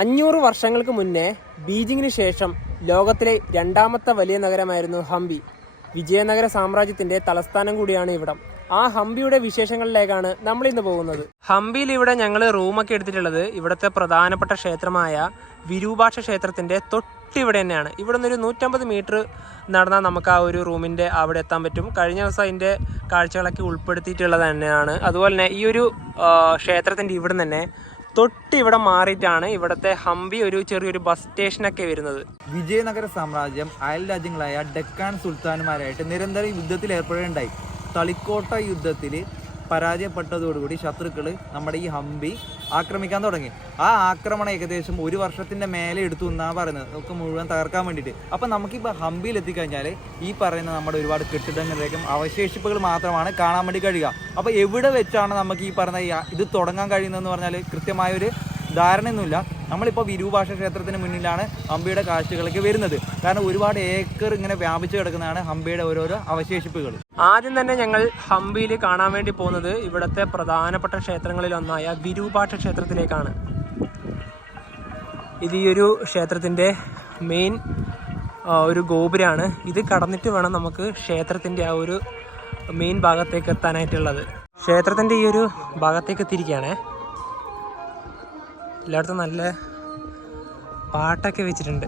500 വർഷങ്ങൾക്ക് മുന്നേ ബീജിങ്ങിന് ശേഷം ലോകത്തിലെ രണ്ടാമത്തെ വലിയ നഗരമായിരുന്നു ഹംപി. വിജയനഗര സാമ്രാജ്യത്തിന്റെ തലസ്ഥാനം കൂടിയാണ് ഇവിടം. ആ ഹംപിയുടെ വിശേഷങ്ങളിലേക്കാണ് നമ്മൾ ഇന്ന് പോകുന്നത്. ഹംപിയിൽ ഇവിടെ ഞങ്ങൾ റൂമൊക്കെ എടുത്തിട്ടുള്ളത് ഇവിടുത്തെ പ്രധാനപ്പെട്ട ക്ഷേത്രമായ വിരൂപാക്ഷ ക്ഷേത്രത്തിന്റെ തൊട്ടിവിടെ തന്നെയാണ്. ഇവിടെ നിന്നൊരു 150 മീറ്റർ നടന്നാൽ നമുക്ക് ആ ഒരു റൂമിന്റെ അവിടെ എത്താൻ പറ്റും. കഴിഞ്ഞ ദിവസം അതിന്റെ കാഴ്ചകളൊക്കെ ഉൾപ്പെടുത്തിയിട്ടുള്ളത് തന്നെയാണ്. അതുപോലെ തന്നെ ഈ ഒരു ക്ഷേത്രത്തിന്റെ ഇവിടെ തന്നെ തൊട്ടിവിടെ മാറിയിട്ടാണ് ഇവിടുത്തെ ഹംപി ഒരു ചെറിയൊരു ബസ് സ്റ്റേഷനൊക്കെ വരുന്നത്. വിജയനഗര സാമ്രാജ്യം അയൽ രാജ്യങ്ങളായ ഡെക്കാൻ സുൽത്താൻമാരായിട്ട് നിരന്തരം യുദ്ധത്തിൽ ഏർപ്പെടുകയുണ്ടായി. തളിക്കോട്ട യുദ്ധത്തിൽ പരാജയപ്പെട്ടതോടുകൂടി ശത്രുക്കൾ നമ്മുടെ ഈ ഹംപി ആക്രമിക്കാൻ തുടങ്ങി. ആ ആക്രമണം ഏകദേശം 1 വർഷത്തിൻ്റെ മേലെ എടുത്തു എന്നാണ് പറയുന്നത്, നമുക്ക് മുഴുവൻ തകർക്കാൻ വേണ്ടിയിട്ട്. അപ്പം നമുക്കിപ്പോൾ ഹംപിയിൽ എത്തിക്കഴിഞ്ഞാൽ ഈ പറയുന്ന നമ്മുടെ ഒരുപാട് കെട്ടിടങ്ങളിലേക്കും അവശേഷിപ്പുകൾ മാത്രമാണ് കാണാൻ വേണ്ടി കഴിയുക. അപ്പോൾ എവിടെ വെച്ചാണ് നമുക്ക് ഈ പറഞ്ഞ ഇത് തുടങ്ങാൻ കഴിയുന്നതെന്ന് പറഞ്ഞാൽ കൃത്യമായൊരു ധാരണയൊന്നുമില്ല. നമ്മളിപ്പോൾ വിരൂപാക്ഷ ക്ഷേത്രത്തിന് മുന്നിലാണ് ഹംപിയുടെ കാഴ്ചകളൊക്കെ വരുന്നത്. കാരണം ഒരുപാട് ഏക്കർ ഇങ്ങനെ വ്യാപിച്ചു കിടക്കുന്നതാണ് ഹംപിയുടെ ഓരോരോ അവശേഷിപ്പുകൾ. ആദ്യം തന്നെ ഞങ്ങൾ ഹംപിയിൽ കാണാൻ വേണ്ടി പോകുന്നത് ഇവിടുത്തെ പ്രധാനപ്പെട്ട ക്ഷേത്രങ്ങളിൽ ഒന്നായ വിരൂപാക്ഷ ക്ഷേത്രത്തിലേക്കാണ്. ഇത് ഈ ഒരു ക്ഷേത്രത്തിൻ്റെ മെയിൻ ഒരു ഗോപുരമാണ്. ഇത് കടന്നിട്ട് വേണം നമുക്ക് ക്ഷേത്രത്തിൻ്റെ ആ ഒരു മെയിൻ ഭാഗത്തേക്ക് എത്താനായിട്ടുള്ളത്. ക്ഷേത്രത്തിൻ്റെ ഈ ഒരു ഭാഗത്തേക്ക് എത്തിയിരിക്കുകയാണേ. എല്ലായിടത്തും നല്ല പാട്ടൊക്കെ വെച്ചിട്ടുണ്ട്.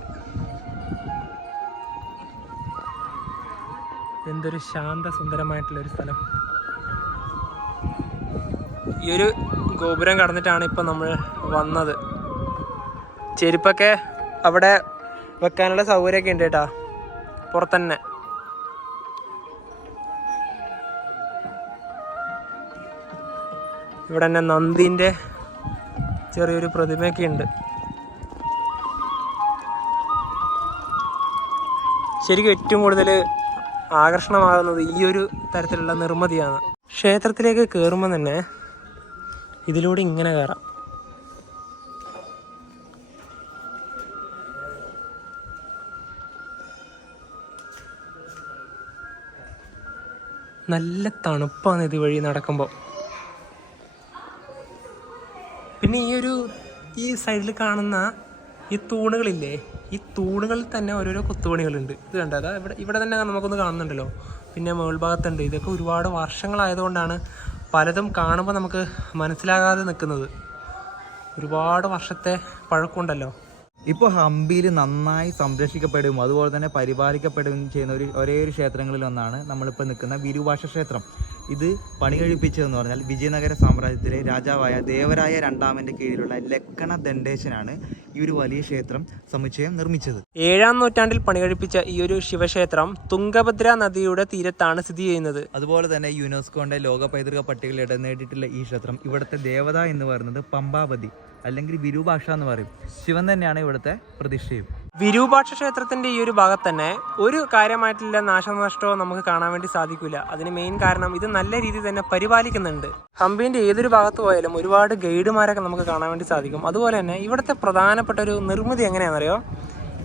എന്തൊരു ശാന്തസുന്ദരമായിട്ടുള്ളൊരു സ്ഥലം. ഈ ഒരു ഗോപുരം കടന്നിട്ടാണ് ഇപ്പം നമ്മൾ വന്നത്. ചെരുപ്പൊക്കെ അവിടെ വെക്കാനുള്ള സൗകര്യമൊക്കെ ഉണ്ട് കേട്ടോ, പുറത്തന്നെ. ഇവിടെ തന്നെ നന്ദിൻ്റെ ചെറിയൊരു പ്രതിമയൊക്കെ ഉണ്ട്. ശരിക്കും ഏറ്റവും കൂടുതൽ ആകർഷണമാകുന്നത് ഈ ഒരു തരത്തിലുള്ള നിർമ്മിതിയാണ്. ക്ഷേത്രത്തിലേക്ക് കയറുമ്പോൾ തന്നെ ഇതിലൂടെ ഇങ്ങനെ കയറാം. നല്ല തണുപ്പാണ് ഇതുവഴി നടക്കുമ്പോൾ. പിന്നെ ഈ സൈഡിൽ കാണുന്ന ഈ തൂണുകളില്ലേ, ഈ തൂണുകളിൽ തന്നെ ഓരോരോ കൊത്തുപണികളുണ്ട്. ഇത് കണ്ടോ, അതാ ഇവിടെ തന്നെ നമുക്കൊന്ന് കാണുന്നുണ്ടല്ലോ. പിന്നെ മേൾഭാഗത്തുണ്ട്. ഇതൊക്കെ ഒരുപാട് വർഷങ്ങളായതുകൊണ്ടാണ് പലതും കാണുമ്പോൾ നമുക്ക് മനസ്സിലാകാതെ നിൽക്കുന്നത്. ഒരുപാട് വർഷത്തെ പഴക്കമുണ്ടല്ലോ. ഇപ്പോൾ ഹംപിയിൽ നന്നായി സംരക്ഷിക്കപ്പെടുകയും അതുപോലെ തന്നെ പരിപാലിക്കപ്പെടുകയും ചെയ്യുന്ന ഒരേ ഒരു ക്ഷേത്രങ്ങളിൽ ഒന്നാണ് നമ്മളിപ്പോൾ നിൽക്കുന്ന വിരൂപാക്ഷ ക്ഷേത്രം. ഇത് പണി കഴിപ്പിച്ചതെന്ന് പറഞ്ഞാൽ വിജയനഗര സാമ്രാജ്യത്തിലെ രാജാവായ ദേവരായ രണ്ടാമൻ്റെ കീഴിലുള്ള ലക്കണ ദണ്ഡേശനാണ് ഈ ഒരു വലിയ ക്ഷേത്രം സമുച്ചയം നിർമ്മിച്ചത്. 7-ാം നൂറ്റാണ്ടിൽ പണി കഴിപ്പിച്ച ഈ ഒരു ശിവക്ഷേത്രം തുംഗഭദ്ര നദിയുടെ തീരത്താണ് സ്ഥിതി ചെയ്യുന്നത്. അതുപോലെ തന്നെ യുനെസ്കോന്റെ ലോക പൈതൃക പട്ടികയിൽ ഇടം നേടിയിട്ടുള്ള ഈ ക്ഷേത്രം ഇവിടുത്തെ ദേവത എന്ന് പറയുന്നത് പമ്പാവതി അല്ലെങ്കിൽ വിരൂപാക്ഷ എന്ന് പറയും. ശിവൻ തന്നെയാണ് ഇവിടുത്തെ പ്രതിഷ്ഠയും. വിരൂപാക്ഷ ക്ഷേത്രത്തിന്റെ ഈ ഒരു ഭാഗത്ത് തന്നെ ഒരു കാര്യമായിട്ടുള്ള നാശനഷ്ടവും നമുക്ക് കാണാൻ വേണ്ടി സാധിക്കില്ല. അതിന് മെയിൻ കാരണം ഇത് നല്ല രീതിയിൽ തന്നെ പരിപാലിക്കുന്നുണ്ട്. ഹംപിന്റെ ഏതൊരു ഭാഗത്ത് പോയാലും ഒരുപാട് ഗൈഡുമാരൊക്കെ നമുക്ക് കാണാൻ വേണ്ടി സാധിക്കും. അതുപോലെ തന്നെ ഇവിടുത്തെ പ്രധാനപ്പെട്ട ഒരു നിർമ്മിതി എങ്ങനെയാണെന്നറിയോ,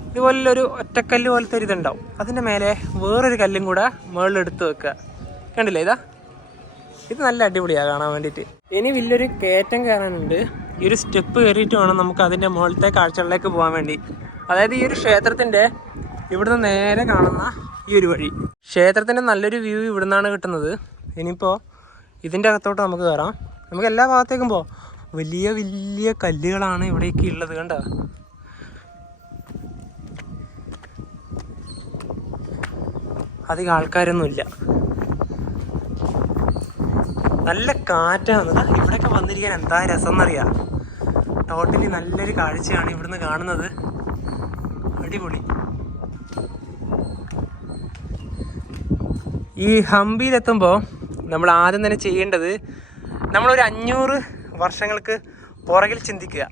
ഇതുപോലൊരു ഒറ്റക്കല്ല് പോലത്തെ ഒരു ഇതുണ്ടാവും. അതിന്റെ മേലെ വേറൊരു കല്ലും കൂടെ മുകളിലെടുത്ത് വെക്കുക. കണ്ടില്ലേ, ഇത് നല്ല അടിപൊളിയാണ് കാണാൻ വേണ്ടിയിട്ട്. ഇനി വലിയൊരു കയറ്റം കയറാനുണ്ട്. ഈ ഒരു സ്റ്റെപ്പ് കയറിയിട്ട് വേണം നമുക്ക് അതിൻ്റെ മുകളിലത്തെ കാഴ്ചകളിലേക്ക് പോകാൻ വേണ്ടി. അതായത് ഈ ഒരു ക്ഷേത്രത്തിൻ്റെ ഇവിടുന്ന് നേരെ കാണുന്ന ഈ ഒരു വഴി. ക്ഷേത്രത്തിൻ്റെ നല്ലൊരു വ്യൂ ഇവിടുന്നാണ് കിട്ടുന്നത്. ഇനിയിപ്പോൾ ഇതിൻ്റെ അകത്തോട്ട് നമുക്ക് കയറാം. നമുക്ക് എല്ലാ ഭാഗത്തേക്കും പോകാം. വലിയ വലിയ കല്ലുകളാണ് ഇവിടേക്ക് ഉള്ളത്, കണ്ടോ. അധികം ആൾക്കാരൊന്നുമില്ല. നല്ല കാറ്റാണ്. ഇവിടെയൊക്കെ വന്നിരിക്കാൻ എന്താ രസം എന്നറിയാം. ടോട്ടലി നല്ലൊരു കാഴ്ചയാണ് ഇവിടുന്ന് കാണുന്നത്. അടിപൊളി. ഈ ഹംപിയിലെത്തുമ്പോൾ നമ്മൾ ആദ്യം തന്നെ ചെയ്യേണ്ടത് നമ്മളൊരു 500 വർഷങ്ങൾക്ക് പുറകിൽ ചിന്തിക്കുക.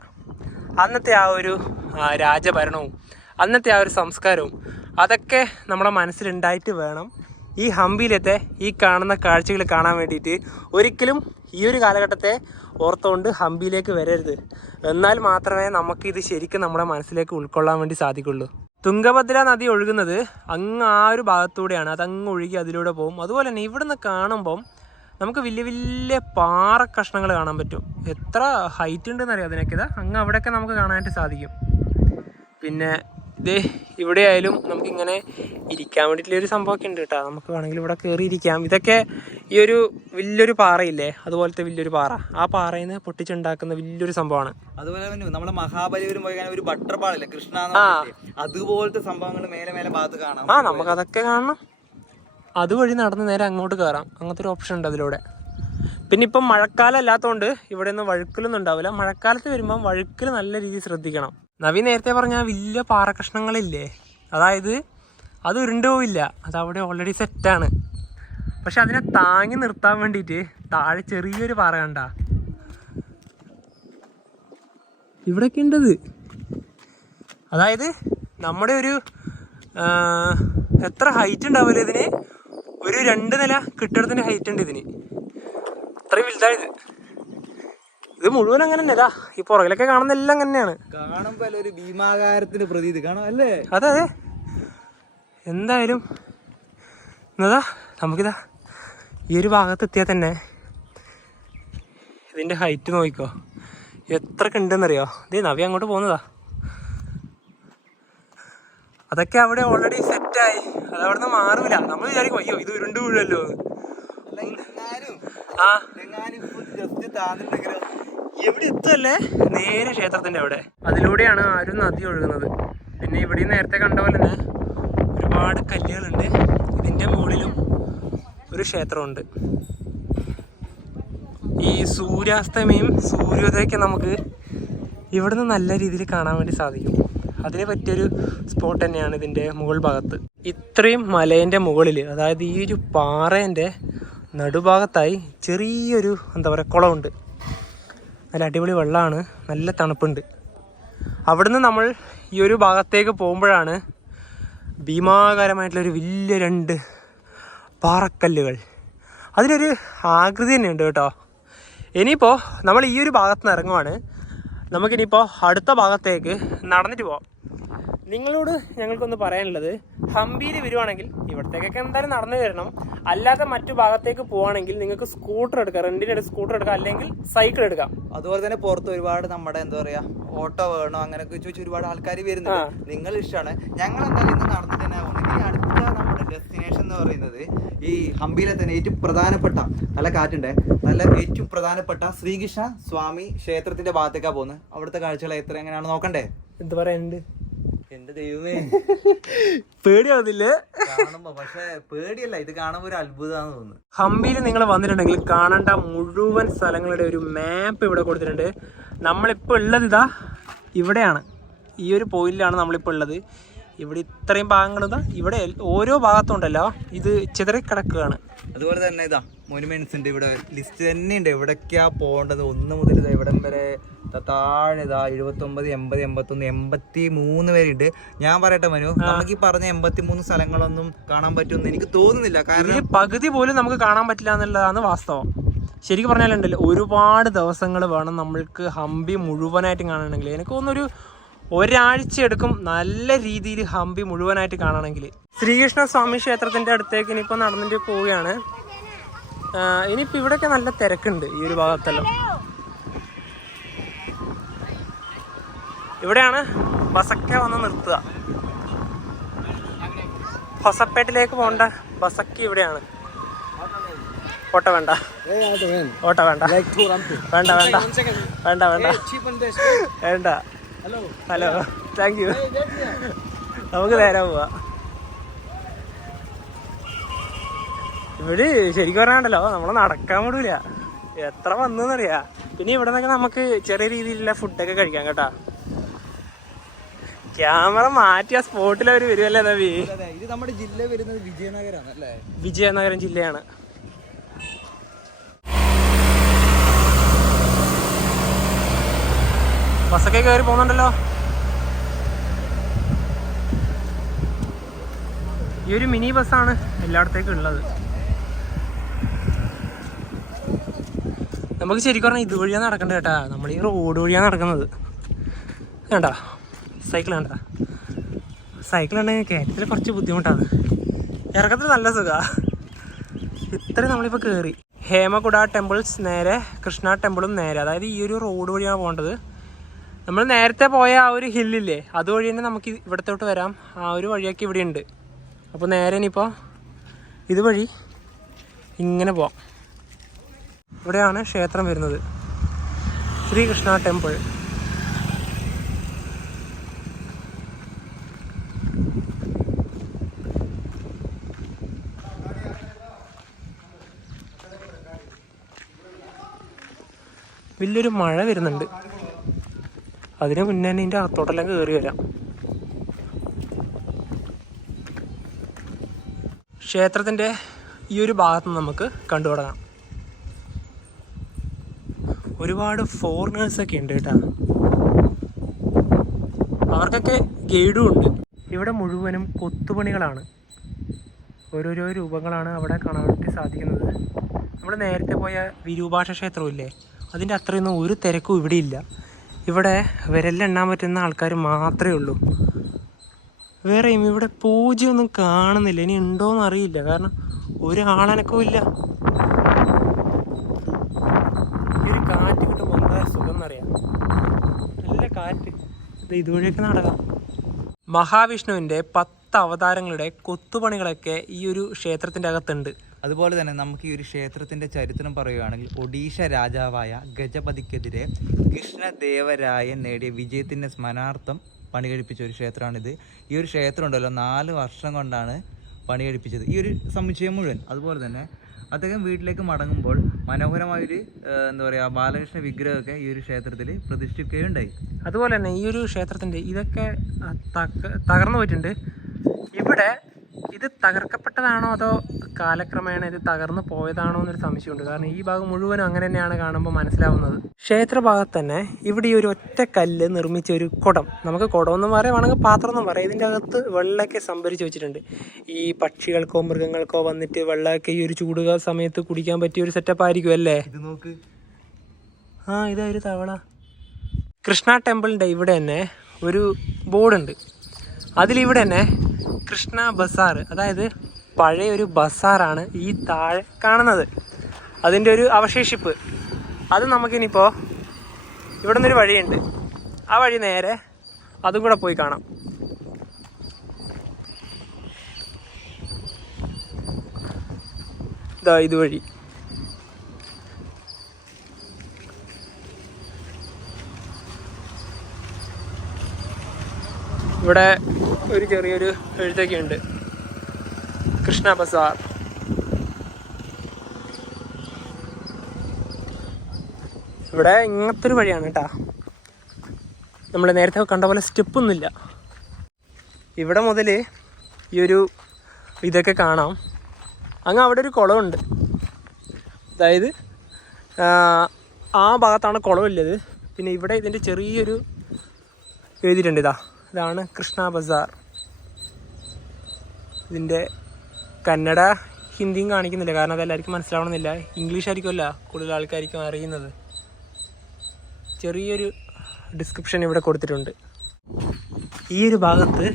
അന്നത്തെ ആ ഒരു രാജഭരണവും അന്നത്തെ ആ ഒരു സംസ്കാരവും അതൊക്കെ നമ്മുടെ മനസ്സിലുണ്ടായിട്ട് വേണം ഈ ഹംപിയിലത്തെ ഈ കാണുന്ന കാഴ്ചകൾ കാണാൻ വേണ്ടിയിട്ട്. ഒരിക്കലും ഈ ഒരു കാലഘട്ടത്തെ ഓർത്തുകൊണ്ട് ഹംപിയിലേക്ക് വരരുത്. എന്നാൽ മാത്രമേ നമുക്കിത് ശരിക്കും നമ്മുടെ മനസ്സിലേക്ക് ഉൾക്കൊള്ളാൻ വേണ്ടി സാധിക്കുള്ളൂ. തുംഗഭദ്ര നദി ഒഴുകുന്നത് അങ്ങ് ആ ഒരു ഭാഗത്തൂടെയാണ്. അതങ്ങ് ഒഴുകി അതിലൂടെ പോകും. അതുപോലെ തന്നെ ഇവിടുന്ന് കാണുമ്പം നമുക്ക് വലിയ വലിയ പാറ കഷ്ണങ്ങൾ കാണാൻ പറ്റും. എത്ര ഹൈറ്റ് ഉണ്ടെന്ന് അറിയാം അതിനൊക്കെ. ഇതാ അങ്ങ് അവിടെയൊക്കെ നമുക്ക് കാണാനായിട്ട് സാധിക്കും. പിന്നെ ഇത് ഇവിടെ ആയാലും നമുക്കിങ്ങനെ ഇരിക്കാൻ വേണ്ടിയിട്ടുള്ളൊരു സംഭവമൊക്കെ ഉണ്ട് കേട്ടോ. നമുക്ക് വേണമെങ്കിൽ ഇവിടെ കയറിയിരിക്കാം. ഇതൊക്കെ ഈ ഒരു വലിയൊരു പാറയില്ലേ, അതുപോലത്തെ വലിയൊരു പാറ, ആ പാറയിൽ നിന്ന് പൊട്ടിച്ചുണ്ടാക്കുന്ന വലിയൊരു സംഭവമാണ്. അതുപോലെ തന്നെ നമ്മളെ മഹാബലിപുരം പോയി ഒരു ബട്ടർപാളില്ലേ കൃഷ്ണ, അതുപോലത്തെ സംഭവങ്ങൾ മേലെ മേലെ ഭാഗത്ത് കാണാം. നമുക്കതൊക്കെ കാണണം. അതുവഴി നടന്ന് നേരെ അങ്ങോട്ട് കയറാം. അങ്ങനത്തെ ഒരു ഓപ്ഷൻ ഉണ്ട് അതിലൂടെ. പിന്നെ ഇപ്പം മഴക്കാലം അല്ലാത്തതുകൊണ്ട് ഇവിടെ ഒന്നും വഴുക്കലൊന്നും ഉണ്ടാവില്ല. മഴക്കാലത്ത് വരുമ്പം വഴുക്കൽ നല്ല രീതിയിൽ ശ്രദ്ധിക്കണം. നവി നേരത്തെ പറഞ്ഞ വലിയ പാറക്കഷ്ണങ്ങളില്ലേ, അതായത് അത് ഉരുണ്ടു പോവില്ല, അതവിടെ ഓൾറെഡി സെറ്റാണ്. പക്ഷെ അതിനെ താങ്ങി നിർത്താൻ വേണ്ടിയിട്ട് താഴെ ചെറിയൊരു പാറ കണ്ട ഇവിടെയൊക്കെ ഉണ്ടത്. അതായത് നമ്മുടെ ഒരു എത്ര ഹൈറ്റ് ഉണ്ടാവില്ല ഇതിന്, ഒരു 2 നില കെട്ടിടത്തിൻ്റെ ഹൈറ്റ് ഉണ്ട് ഇതിന്. അത്രയും വലുതായത്. ഇത് മുഴുവൻ അങ്ങനെ തന്നെ. ഇതാ ഈ പുറകിലൊക്കെ കാണുന്ന എല്ലാം അങ്ങനെയാണ്. കാണുമ്പോ ഒരു ഭീമാകാരത്തിന്റെ പ്രതീതി കാണാം അല്ലേ? അതെ അതെ. എന്തായാലും എന്നതാ നമുക്കിതാ ഈ ഒരു ഭാഗത്ത് എത്തിയാൽ തന്നെ ഇതിൻ്റെ ഹൈറ്റ് നോക്കിക്കോ എത്രക്ക് ഉണ്ടെന്നറിയോ. ഇതേ നവി അങ്ങോട്ട് പോകുന്നതാ. അതൊക്കെ അവിടെ ഓൾറെഡി സെറ്റായി, അതവിടെ നിന്ന് മാറൂല. നമ്മൾ വിചാരിക്കും അയ്യോ ഇത് ഉരുണ്ട് വീഴല്ലോ. എവിടെ എത്തുമല്ലേ, നേരെ ക്ഷേത്രത്തിന്റെ അവിടെ. അതിലൂടെയാണ് ആരും നദി ഒഴുകുന്നത്. പിന്നെ ഇവിടെ നേരത്തെ കണ്ട പോലെ തന്നെ ഒരുപാട് കല്ലുകളുണ്ട്. ഇതിന്റെ മുകളിലും ഒരു ക്ഷേത്രമുണ്ട്. ഈ സൂര്യാസ്തമയം സൂര്യോദയമൊക്കെ നമുക്ക് ഇവിടുന്ന് നല്ല രീതിയിൽ കാണാൻ വേണ്ടി സാധിക്കും. അതിന് പറ്റിയൊരു സ്പോട്ട് തന്നെയാണ് ഇതിൻ്റെ മുകൾ ഭാഗത്ത്. ഇത്രയും മലേൻ്റെ മുകളിൽ, അതായത് ഈ ഒരു പാറേൻ്റെ നടുഭാഗത്തായി ചെറിയൊരു എന്താ പറയുക കുളമുണ്ട്. നല്ല അടിപൊളി വെള്ളമാണ്, നല്ല തണുപ്പുണ്ട്. അവിടുന്ന് നമ്മൾ ഈ ഒരു ഭാഗത്തേക്ക് പോകുമ്പോഴാണ് ഭീമാകാരമായിട്ടുള്ളൊരു വലിയ 2 പാറക്കല്ലുകൾ. അതിനൊരു ആകൃതി തന്നെയുണ്ട് കേട്ടോ. ഇനിയിപ്പോൾ നമ്മൾ ഈ ഒരു ഭാഗത്ത് നിന്ന് ഇറങ്ങുവാണ്. നമുക്കിനിയിപ്പോൾ അടുത്ത ഭാഗത്തേക്ക് നടന്നിട്ട് പോവാം. നിങ്ങളോട് ഞങ്ങൾക്കൊന്ന് പറയാനുള്ളത്, ഹംപിയിൽ വരുവാണെങ്കിൽ ഇവിടത്തേക്കൊക്കെ എന്തായാലും നടന്നു വരണം. അല്ലാതെ മറ്റു ഭാഗത്തേക്ക് പോവാണെങ്കിൽ നിങ്ങൾക്ക് സ്കൂട്ടർ എടുക്കാം, റെന്റിന് സ്കൂട്ടർ എടുക്കാം, അല്ലെങ്കിൽ സൈക്കിൾ എടുക്കാം. അതുപോലെ തന്നെ പുറത്ത് ഒരുപാട് നമ്മുടെ എന്താ പറയാ ഓട്ടോ വേണോ അങ്ങനെയൊക്കെ ചോദിച്ച് ഒരുപാട് ആൾക്കാർ വരുന്നുണ്ട്. നിങ്ങൾ ഇഷ്ടമാണ്. ഞങ്ങൾ എന്തായാലും ഇന്ന് നടന്നു തന്നെ പോകുന്നത്. ഇനി അടുത്ത നമ്മുടെ ഡെസ്റ്റിനേഷൻ എന്ന് പറയുന്നത് ഈ ഹംപിയിലെ തന്നെ ഏറ്റവും പ്രധാനപ്പെട്ട, നല്ല കാറ്റുണ്ട്, നല്ല ഏറ്റവും പ്രധാനപ്പെട്ട ശ്രീകൃഷ്ണ സ്വാമി ക്ഷേത്രത്തിന്റെ ഭാഗത്തേക്കാണ് പോകുന്നത്. അവിടുത്തെ കാഴ്ചകൾ എത്ര എങ്ങനെയാണ് നോക്കണ്ടേ? എന്ത് പറയാനുണ്ട്? എന്റെ ദൈവമേ, പേടിയാവുന്നില്ലേ കാണുമ്പോ? പക്ഷെ പേടിയല്ല, ഇത് കാണുമ്പോ ഒരു അത്ഭുതമാണെന്ന് തോന്നുന്നു. ഹംപിയിൽ നിങ്ങൾ വന്നിട്ടുണ്ടെങ്കിൽ കാണേണ്ട മുഴുവൻ സ്ഥലങ്ങളുടെ ഒരു മാപ്പ് ഇവിടെ കൊടുത്തിട്ടുണ്ട്. നമ്മളിപ്പോൾ ഉള്ളത് ഇതാ ഇവിടെയാണ്, ഈ ഒരു പോയിന്റിലാണ് നമ്മളിപ്പോൾ ഉള്ളത്. ഇവിടെ ഇത്രയും ഭാഗങ്ങൾ ഇതാ, ഇവിടെ ഓരോ ഭാഗത്തും ഉണ്ടല്ലോ ഇത് ചിതറിക്കിടക്കുകയാണ്. അതുപോലെ തന്നെ ഇതാ മോനുമെന്റ്സ് ഉണ്ട്, ഇവിടെ ലിസ്റ്റ് തന്നെ ഉണ്ട് എവിടേക്കാ പോകേണ്ടത്. 1 മുതൽ ഇവിടം വരെ താഴെ ഇതാ 79, 80, 81, 83 വരെ ഉണ്ട്. ഞാൻ പറയട്ടെ മനു, നമുക്ക് ഈ പറഞ്ഞ 83 സ്ഥലങ്ങളൊന്നും കാണാൻ പറ്റുമെന്ന് എനിക്ക് തോന്നുന്നില്ല. കാരണം പകുതി പോലും നമുക്ക് കാണാൻ പറ്റില്ല എന്നുള്ളതാണ് വാസ്തവം. ശരിക്കും പറഞ്ഞാലുണ്ടല്ലോ ഒരുപാട് ദിവസങ്ങൾ വേണം നമ്മൾക്ക് ഹംപി മുഴുവനായിട്ട് കാണണമെങ്കിൽ. എനിക്ക് തോന്നുന്നൊരു ഒരാഴ്ച എടുക്കും നല്ല രീതിയിൽ ഹംപി മുഴുവനായിട്ട് കാണണമെങ്കിൽ. ശ്രീകൃഷ്ണ സ്വാമി ക്ഷേത്രത്തിന്റെ അടുത്തേക്ക് ഇനിയിപ്പോൾ നടന്നിട്ട് പോവുകയാണ്. ഇനിയിപ്പോൾ ഇവിടെയൊക്കെ നല്ല തിരക്കുണ്ട് ഈ ഒരു ഭാഗത്തെല്ലാം. ഇവിടെയാണ് ബസ്സൊക്കെ വന്ന് നിർത്തുക. ഹൊസപ്പേട്ടിലേക്ക് പോകേണ്ട ബസ്സൊക്കെ ഇവിടെയാണ്. ഓട്ടോ വേണ്ട, ഓട്ടോ വേണ്ട, വേണ്ട വേണ്ട വേണ്ട വേണ്ട വേണ്ട. Hello, thank you. നമുക്ക് നേരെ പോവാ. ഇവിടെ ശരിക്കും പറയാണ്ടല്ലോ നമ്മൾ നടക്കാൻ വിടൂല, എത്ര വന്നറിയാ. പിന്നെ ഇവിടെ നിന്നൊക്കെ നമുക്ക് ചെറിയ രീതിയിലുള്ള ഫുഡൊക്കെ കഴിക്കാം കേട്ടാ. ക്യാമറ മാറ്റിയ സ്പോട്ടിൽ അവർ വരുമല്ലേ നവി? ഇത് നമ്മുടെ ജില്ല വരുന്നത് വിജയനഗരം അല്ലേ? വിജയനഗരം ജില്ലയാണ്. ബസ്സൊക്കെ കയറി പോകുന്നുണ്ടല്ലോ. ഈ ഒരു മിനി ബസ്സാണ് എല്ലായിടത്തേക്കും ഉള്ളത്. നമുക്ക് ശരിക്കും പറഞ്ഞാൽ ഇതുവഴിയാണ് നടക്കേണ്ടത് കേട്ടാ. നമ്മൾ ഈ റോഡ് വഴിയാണ് നടക്കുന്നത്. വേണ്ട സൈക്കിൾ വേണ്ട. സൈക്കിൾ ഉണ്ടെങ്കിൽ കയറ്റത്തിൽ കുറച്ച് ബുദ്ധിമുട്ടാണ്, ഇറക്കത്തിൽ നല്ല സുഖമാണ്. ഇത്രയും നമ്മളിപ്പോൾ കയറി. ഹേമകുട ടെമ്പിൾസ് നേരെ കൃഷ്ണ ടെമ്പിളും നേരെ, അതായത് ഈ ഒരു റോഡ് വഴിയാണ് പോകേണ്ടത്. നമ്മൾ നേരത്തെ പോയ ആ ഒരു ഹില്ലില്ലേ, അതുവഴി തന്നെ നമുക്ക് ഇവിടത്തോട്ട് വരാം. ആ ഒരു വഴിയൊക്കെ ഇവിടെ ഉണ്ട്. അപ്പോൾ നേരെ ഇനിയിപ്പോൾ ഇതുവഴി ഇങ്ങനെ പോവാം. ഇവിടെയാണ് ക്ഷേത്രം വരുന്നത്, ശ്രീകൃഷ്ണ ടെമ്പിൾ. വലിയൊരു മഴ വരുന്നുണ്ട്, അതിന് മുന്നേ തന്നെ ഇതിൻ്റെ അകത്തോട്ടെല്ലാം കയറി വരാം. ക്ഷേത്രത്തിൻ്റെ ഈ ഒരു ഭാഗത്ത് നിന്ന് നമുക്ക് കണ്ടു തുടങ്ങാം. ഒരുപാട് ഫോറിനേഴ്സൊക്കെ ഉണ്ട് കേട്ടോ, അവർക്കൊക്കെ ഗൈഡും ഉണ്ട്. ഇവിടെ മുഴുവനും കൊത്തുപണികളാണ്, ഓരോരോ രൂപങ്ങളാണ് അവിടെ കാണാൻ വേണ്ടി സാധിക്കുന്നത്. നമ്മൾ നേരത്തെ പോയ വിരൂപാക്ഷ ക്ഷേത്രമില്ലേ, അതിൻ്റെ അത്രയൊന്നും ഒരു തിരക്കും ഇവിടെ ഇല്ല. ഇവിടെ വിരലിലെണ്ണാൻ പറ്റുന്ന ആൾക്കാർ മാത്രമേ ഉള്ളൂ. വേറെയും ഇവിടെ പൂജയൊന്നും കാണുന്നില്ല. ഇനി ഉണ്ടോയെന്ന് അറിയില്ല, കാരണം ഒരാളനക്കവും ഇല്ല. ഈ ഒരു കാറ്റ് കിട്ടുമ്പോൾ എന്താ സുഖം എന്നറിയാം, നല്ല കാറ്റ്. ഇത് ഇതുവഴിയൊക്കെ നടക്കാം. മഹാവിഷ്ണുവിൻ്റെ 10 അവതാരങ്ങളുടെ കൊത്തുപണികളൊക്കെ ഈ ഒരു ക്ഷേത്രത്തിൻ്റെ അകത്തുണ്ട്. അതുപോലെ തന്നെ നമുക്ക് ഈ ഒരു ക്ഷേത്രത്തിൻ്റെ ചരിത്രം പറയുകയാണെങ്കിൽ ഒഡീഷ രാജാവായ ഗജപതിക്കെതിരെ കൃഷ്ണദേവരായൻ നേടിയ വിജയത്തിൻ്റെ സ്മരണാർത്ഥം പണി കഴിപ്പിച്ച ഒരു ക്ഷേത്രമാണിത്. ഈ ഒരു ക്ഷേത്രം ഉണ്ടല്ലോ 4 വർഷം കൊണ്ടാണ് പണി കഴിപ്പിച്ചത് ഈ ഒരു സമുച്ചയം മുഴുവൻ. അതുപോലെ തന്നെ അദ്ദേഹം വീട്ടിലേക്ക് മടങ്ങുമ്പോൾ മനോഹരമായൊരു എന്താ പറയുക ബാലകൃഷ്ണ വിഗ്രഹമൊക്കെ ഈ ഒരു ക്ഷേത്രത്തിൽ പ്രതിഷ്ഠിക്കുകയുണ്ടായി. അതുപോലെ തന്നെ ഈ ഒരു ക്ഷേത്രത്തിൻ്റെ ഇതൊക്കെ തകർന്നു പോയിട്ടുണ്ട്. ഇവിടെ ഇത് തകർക്കപ്പെട്ടതാണോ അതോ കാലക്രമേണ ഇത് തകർന്നു പോയതാണോ എന്നൊരു സംശയമുണ്ട്, കാരണം ഈ ഭാഗം മുഴുവനും അങ്ങനെ തന്നെയാണ് കാണുമ്പോൾ മനസ്സിലാവുന്നത്. ക്ഷേത്രഭാഗത്ത് തന്നെ ഇവിടെ ഈ ഒരു ഒറ്റ കല്ല് നിർമ്മിച്ച ഒരു കുടം, നമുക്ക് കുടമൊന്നും പറയാം, വേണമെങ്കിൽ പാത്രം എന്നും പറയാം. ഇതിൻ്റെ അകത്ത് വെള്ളമൊക്കെ സംഭരിച്ച് വെച്ചിട്ടുണ്ട്. ഈ പക്ഷികൾക്കോ മൃഗങ്ങൾക്കോ വന്നിട്ട് വെള്ളമൊക്കെ ഈ ഒരു ചൂടുക സമയത്ത് കുടിക്കാൻ പറ്റിയ ഒരു സെറ്റപ്പ് ആയിരിക്കും അല്ലേ. ഇത് നോക്ക്, ഇതാ ഒരു തവള. കൃഷ്ണ ടെമ്പിളിൻ്റെ ഇവിടെ തന്നെ ഒരു ബോർഡുണ്ട്, അതിലിവിടെ തന്നെ കൃഷ്ണ ബസാർ, അതായത് പഴയ ഒരു ബസാറാണ് ഈ താഴെ കാണുന്നത്. അതിൻ്റെ ഒരു അവശേഷിപ്പ് അത് നമുക്കിനിപ്പോൾ ഇവിടെ നിന്നൊരു വഴിയുണ്ട്, ആ വഴി നേരെ അതും കൂടെ പോയി കാണാം. ഇതാ ഇതുവഴി. ഇവിടെ ഒരു ചെറിയൊരു എഴുത്തൊക്കെ ഉണ്ട്, കൃഷ്ണ ബസാർ. ഇവിടെ ഇങ്ങനത്തെ ഒരു വഴിയാണ് കേട്ടോ, നമ്മൾ നേരത്തെ കണ്ട പോലെ സ്റ്റെപ്പൊന്നുമില്ല. ഇവിടെ മുതൽ ഈ ഒരു ഇതൊക്കെ കാണാം. അങ്ങ് അവിടെ ഒരു കുളമുണ്ട്, അതായത് ആ ഭാഗത്താണ് കുളമില്ലത്. പിന്നെ ഇവിടെ ഇതിൻ്റെ ചെറിയൊരു എഴുതിയിട്ടുണ്ട്, ഇതാണ് കൃഷ്ണ ബസാർ. ഇതിൻ്റെ കന്നഡ ഹിന്ദിയും കാണിക്കുന്നില്ല, കാരണം അതെല്ലാവർക്കും മനസ്സിലാവണമെന്നില്ല. ഇംഗ്ലീഷ് ആയിരിക്കുമല്ല കൂടുതൽ ആൾക്കാർക്കും അറിയുന്നത്. ചെറിയൊരു ഡിസ്ക്രിപ്ഷൻ ഇവിടെ കൊടുത്തിട്ടുണ്ട്. ഈ ഒരു ഭാഗത്ത്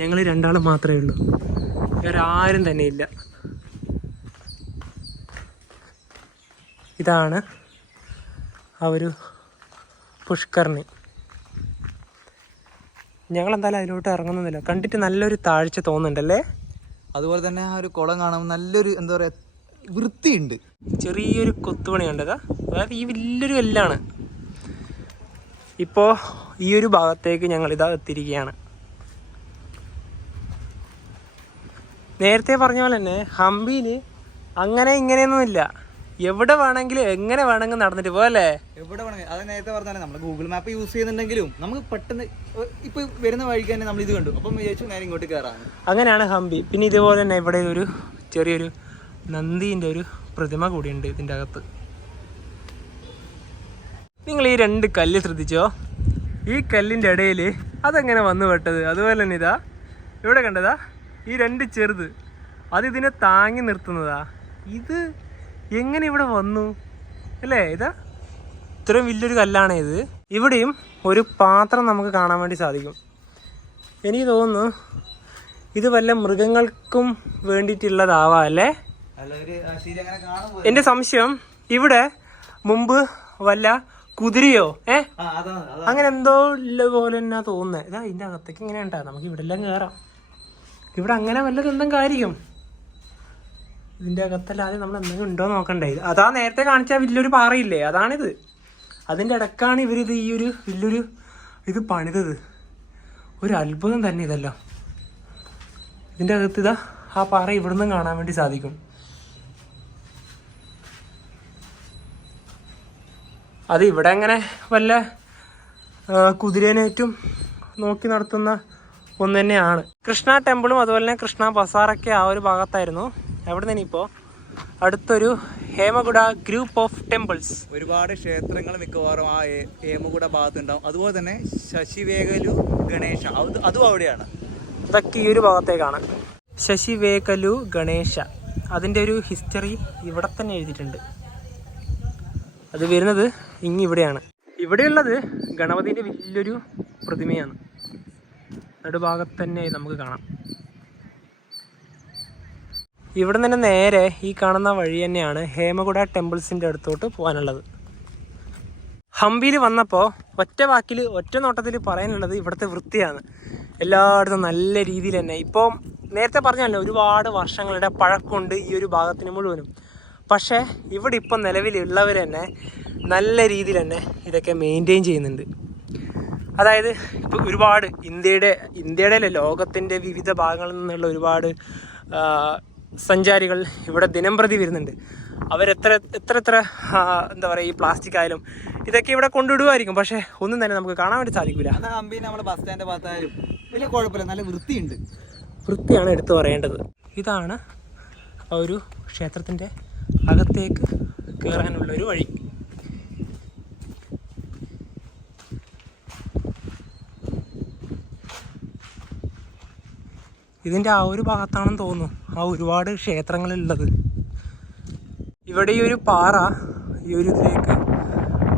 ഞങ്ങൾ 2 ആൾ മാത്രമേ ഉള്ളൂ, വേറെ ആരും തന്നെ ഇല്ല. ഇതാണ് ആ ഒരു പുഷ്കർണി. ഞങ്ങളെന്തായാലും അതിലോട്ട് ഇറങ്ങുന്നില്ല, കണ്ടിട്ട് നല്ലൊരു താഴ്ച തോന്നുന്നുണ്ടല്ലേ. അതുപോലെ തന്നെ ആ ഒരു കുളം കാണുമ്പോൾ നല്ലൊരു എന്താ പറയുക വൃത്തിയുണ്ട്. ചെറിയൊരു കൊത്തുപണി കണ്ടതാ, അതായത് ഈ വലിയൊരു കല്ലാണ്. ഇപ്പോൾ ഈ ഒരു ഭാഗത്തേക്ക് ഞങ്ങളിതാ എത്തിയിരിക്കുകയാണ്. നേരത്തെ പറഞ്ഞ പോലെ തന്നെ ഹംപിയിൽ അങ്ങനെ ഇങ്ങനെയൊന്നുമില്ല, എവിടെ വേണമെങ്കിലും എങ്ങനെ വേണമെങ്കിലും നടന്നിട്ട് പോകല്ലേ. എവിടെ വേണമെങ്കിലും, അത് നേരത്തെ പറഞ്ഞാൽ നമ്മൾ ഗൂഗിൾ മാപ്പ് യൂസ് ചെയ്യുന്നുണ്ടെങ്കിലും നമുക്ക് പെട്ടെന്ന് ഇപ്പോൾ വരുന്ന വഴിക്ക് തന്നെ നമ്മൾ ഇത് കണ്ടു, അപ്പം വിചാരിച്ചു നേരെ ഇങ്ങോട്ട് കയറാണ്. അങ്ങനെയാണ് ഹംപി. പിന്നെ ഇതുപോലെ തന്നെ ഇവിടെ ഒരു ചെറിയൊരു നന്ദീൻ്റെ ഒരു പ്രതിമ കൂടിയുണ്ട് ഇതിൻ്റെ അകത്ത്. നിങ്ങൾ ഈ 2 കല്ല് ശ്രദ്ധിച്ചോ, ഈ കല്ലിൻ്റെ ഇടയിൽ അതെങ്ങനെ വന്നു പെട്ടത്. അതുപോലെ തന്നെ ഇതാ ഇവിടെ കണ്ടതാ ഈ 2 ചെറുത്, അത് ഇതിനെ താങ്ങി നിർത്തുന്നതാ. ഇത് എങ്ങനെ ഇവിടെ വന്നു അല്ലേ. ഇതാ ഇത്രയും വലിയൊരു കല്ലാണ് ഇത്. ഇവിടെയും ഒരു പാത്രം നമുക്ക് കാണാൻ വേണ്ടി സാധിക്കും. എനിക്ക് തോന്നുന്നു ഇത് വല്ല മൃഗങ്ങൾക്കും വേണ്ടിയിട്ടുള്ളതാവാം അല്ലേ. എന്റെ സംശയം ഇവിടെ മുമ്പ് വല്ല കുതിരയോ അങ്ങനെ എന്തോ ഉള്ള പോലെ തന്നെ തോന്നുന്നത്. ഇതാ ഇതിന്റെ അകത്തേക്ക് ഇങ്ങനെ ഉണ്ടാ, നമുക്ക് ഇവിടെ എല്ലാം കയറാം. ഇവിടെ അങ്ങനെ വല്ലതും എന്തെങ്കിലും കാര്യം ഇതിന്റെ അകത്തല്ലാതെ നമ്മൾ എന്തെങ്കിലും ഉണ്ടോ നോക്കണ്ടേ. അതാ നേരത്തെ കാണിച്ച വലിയൊരു പാറയില്ലേ, അതാണിത്. അതിന്റെ ഇടക്കാണ് ഇവരിത് ഈ ഒരു വലിയൊരു ഇത് പണിതത്. ഒരു അത്ഭുതം തന്നെ ഇതല്ലോ. ഇതിന്റെ അകത്ത് ഇതാ ആ പാറ ഇവിടുന്ന് കാണാൻ വേണ്ടി സാധിക്കും. അത് ഇവിടെ അങ്ങനെ വല്ല കുതിരേനേറ്റും നോക്കി നടത്തുന്ന ഒന്ന് തന്നെയാണ്. കൃഷ്ണ ടെമ്പിളും അതുപോലെ തന്നെ കൃഷ്ണ ബസാറൊക്കെ ആ ഒരു ഭാഗത്തായിരുന്നു. എവിടെ നിന്ന് ഇപ്പോൾ അടുത്തൊരു ഹേമകുട ഗ്രൂപ്പ് ഓഫ് ടെമ്പിൾസ്. ഒരുപാട് ക്ഷേത്രങ്ങൾ മിക്കവാറും ആ ഹേമകുട ഭാഗത്തുണ്ടാവും. അതുപോലെ തന്നെ ശശിവേഗലു ഗണേശ അതും അവിടെയാണ്. അതൊക്കെ ഈ ഒരു ഭാഗത്തേക്കാണ്. ശശിവേഗലു ഗണേശ അതിൻ്റെ ഒരു ഹിസ്റ്ററി ഇവിടെ തന്നെ എഴുതിയിട്ടുണ്ട്. അത് വരുന്നത് ഇവിടെയാണ്. ഇവിടെയുള്ളത് ഗണപതിൻ്റെ വലിയൊരു പ്രതിമയാണ്. നടുഭാഗത്ത് തന്നെ നമുക്ക് കാണാം. ഇവിടെ നിന്ന് നേരെ ഈ കാണുന്ന വഴി തന്നെയാണ് ഹേമകുട ടെമ്പിൾസിൻ്റെ അടുത്തോട്ട് പോകാനുള്ളത്. ഹംപിയിൽ വന്നപ്പോൾ ഒറ്റ വാക്കിൽ ഒറ്റ നോട്ടത്തിൽ പറയാനുള്ളത് ഇവിടുത്തെ വൃത്തിയാണ്. എല്ലായിടത്തും നല്ല രീതിയിൽ തന്നെ. ഇപ്പോൾ നേരത്തെ പറഞ്ഞല്ലോ ഒരുപാട് വർഷങ്ങളുടെ പഴക്കമുണ്ട് ഈ ഒരു ഭാഗത്തിന് മുഴുവനും. പക്ഷേ ഇവിടെ ഇപ്പം നിലവിലുള്ളവർ തന്നെ നല്ല രീതിയിൽ തന്നെ ഇതൊക്കെ മെയിൻറ്റെയിൻ ചെയ്യുന്നുണ്ട്. അതായത് ഇപ്പോൾ ഒരുപാട് ഇന്ത്യയുടെ അല്ല ലോകത്തിൻ്റെ വിവിധ ഭാഗങ്ങളിൽ നിന്നുള്ള ഒരുപാട് സഞ്ചാരികൾ ഇവിടെ ദിനം പ്രതി വരുന്നുണ്ട്. അവരെത്ര എന്താ പറയുക, ഈ പ്ലാസ്റ്റിക് ആയാലും ഇതൊക്കെ ഇവിടെ കൊണ്ടിടുമായിരിക്കും. പക്ഷേ ഒന്നും തന്നെ നമുക്ക് കാണാൻ വേണ്ടി സാധിക്കില്ല. ഹംപി നമ്മുടെ ബസ് സ്റ്റാൻഡ് ഭാഗത്തായാലും വലിയ കുഴപ്പമില്ല, നല്ല വൃത്തിയുണ്ട്. വൃത്തിയാണ് എടുത്തു പറയേണ്ടത്. ഇതാണ് ആ ഒരു ക്ഷേത്രത്തിൻ്റെ അകത്തേക്ക് കയറാനുള്ളൊരു വഴി. ഇതിൻ്റെ ആ ഒരു ഭാഗത്താണെന്ന് തോന്നുന്നു ആ ഒരുപാട് ക്ഷേത്രങ്ങളുള്ളത്. ഇവിടെ ഈ ഒരു പാറ ഈ ഒരു ഇതിലേക്ക്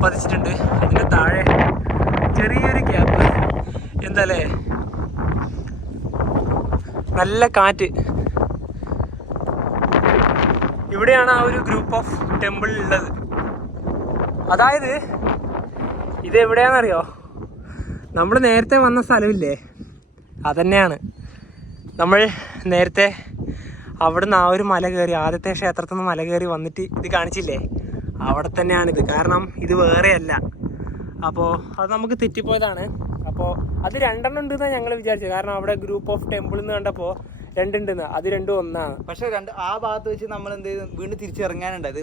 പതിച്ചിട്ടുണ്ട്. അതിൻ്റെ താഴെ ചെറിയൊരു ഗ്യാപ്പ്. എന്താല്ലേ, നല്ല കാറ്റ്. ഇവിടെയാണ് ആ ഒരു ഗ്രൂപ്പ് ഓഫ് ടെമ്പിൾ ഉള്ളത്. അതായത് ഇതെവിടെയാണെന്നറിയോ, നമ്മൾ നേരത്തെ വന്ന സ്ഥലമില്ലേ, അതന്നെയാണ്. നമ്മൾ നേരത്തെ അവിടുന്ന് ആ ഒരു മല കയറി, ആദ്യത്തെ ക്ഷേത്രത്തിൽ നിന്ന് മല കയറി വന്നിട്ട് ഇത് കാണിച്ചില്ലേ, അവിടെ തന്നെയാണിത്. കാരണം ഇത് വേറെയല്ല. അപ്പോൾ അത് നമുക്ക് തെറ്റിപ്പോയതാണ്. അപ്പോൾ അത് രണ്ടെണ്ണം ഉണ്ടെന്നാണ് ഞങ്ങൾ വിചാരിച്ചത്. കാരണം അവിടെ ഗ്രൂപ്പ് ഓഫ് ടെമ്പിൾ എന്ന് കണ്ടപ്പോൾ രണ്ടുണ്ടെന്ന്, അത് രണ്ടും ഒന്നാണ്. പക്ഷെ ആ ഭാഗത്ത് വെച്ച് നമ്മൾ എന്ത് ചെയ്തു, വീണ്ടും തിരിച്ചിറങ്ങാനുണ്ടത്.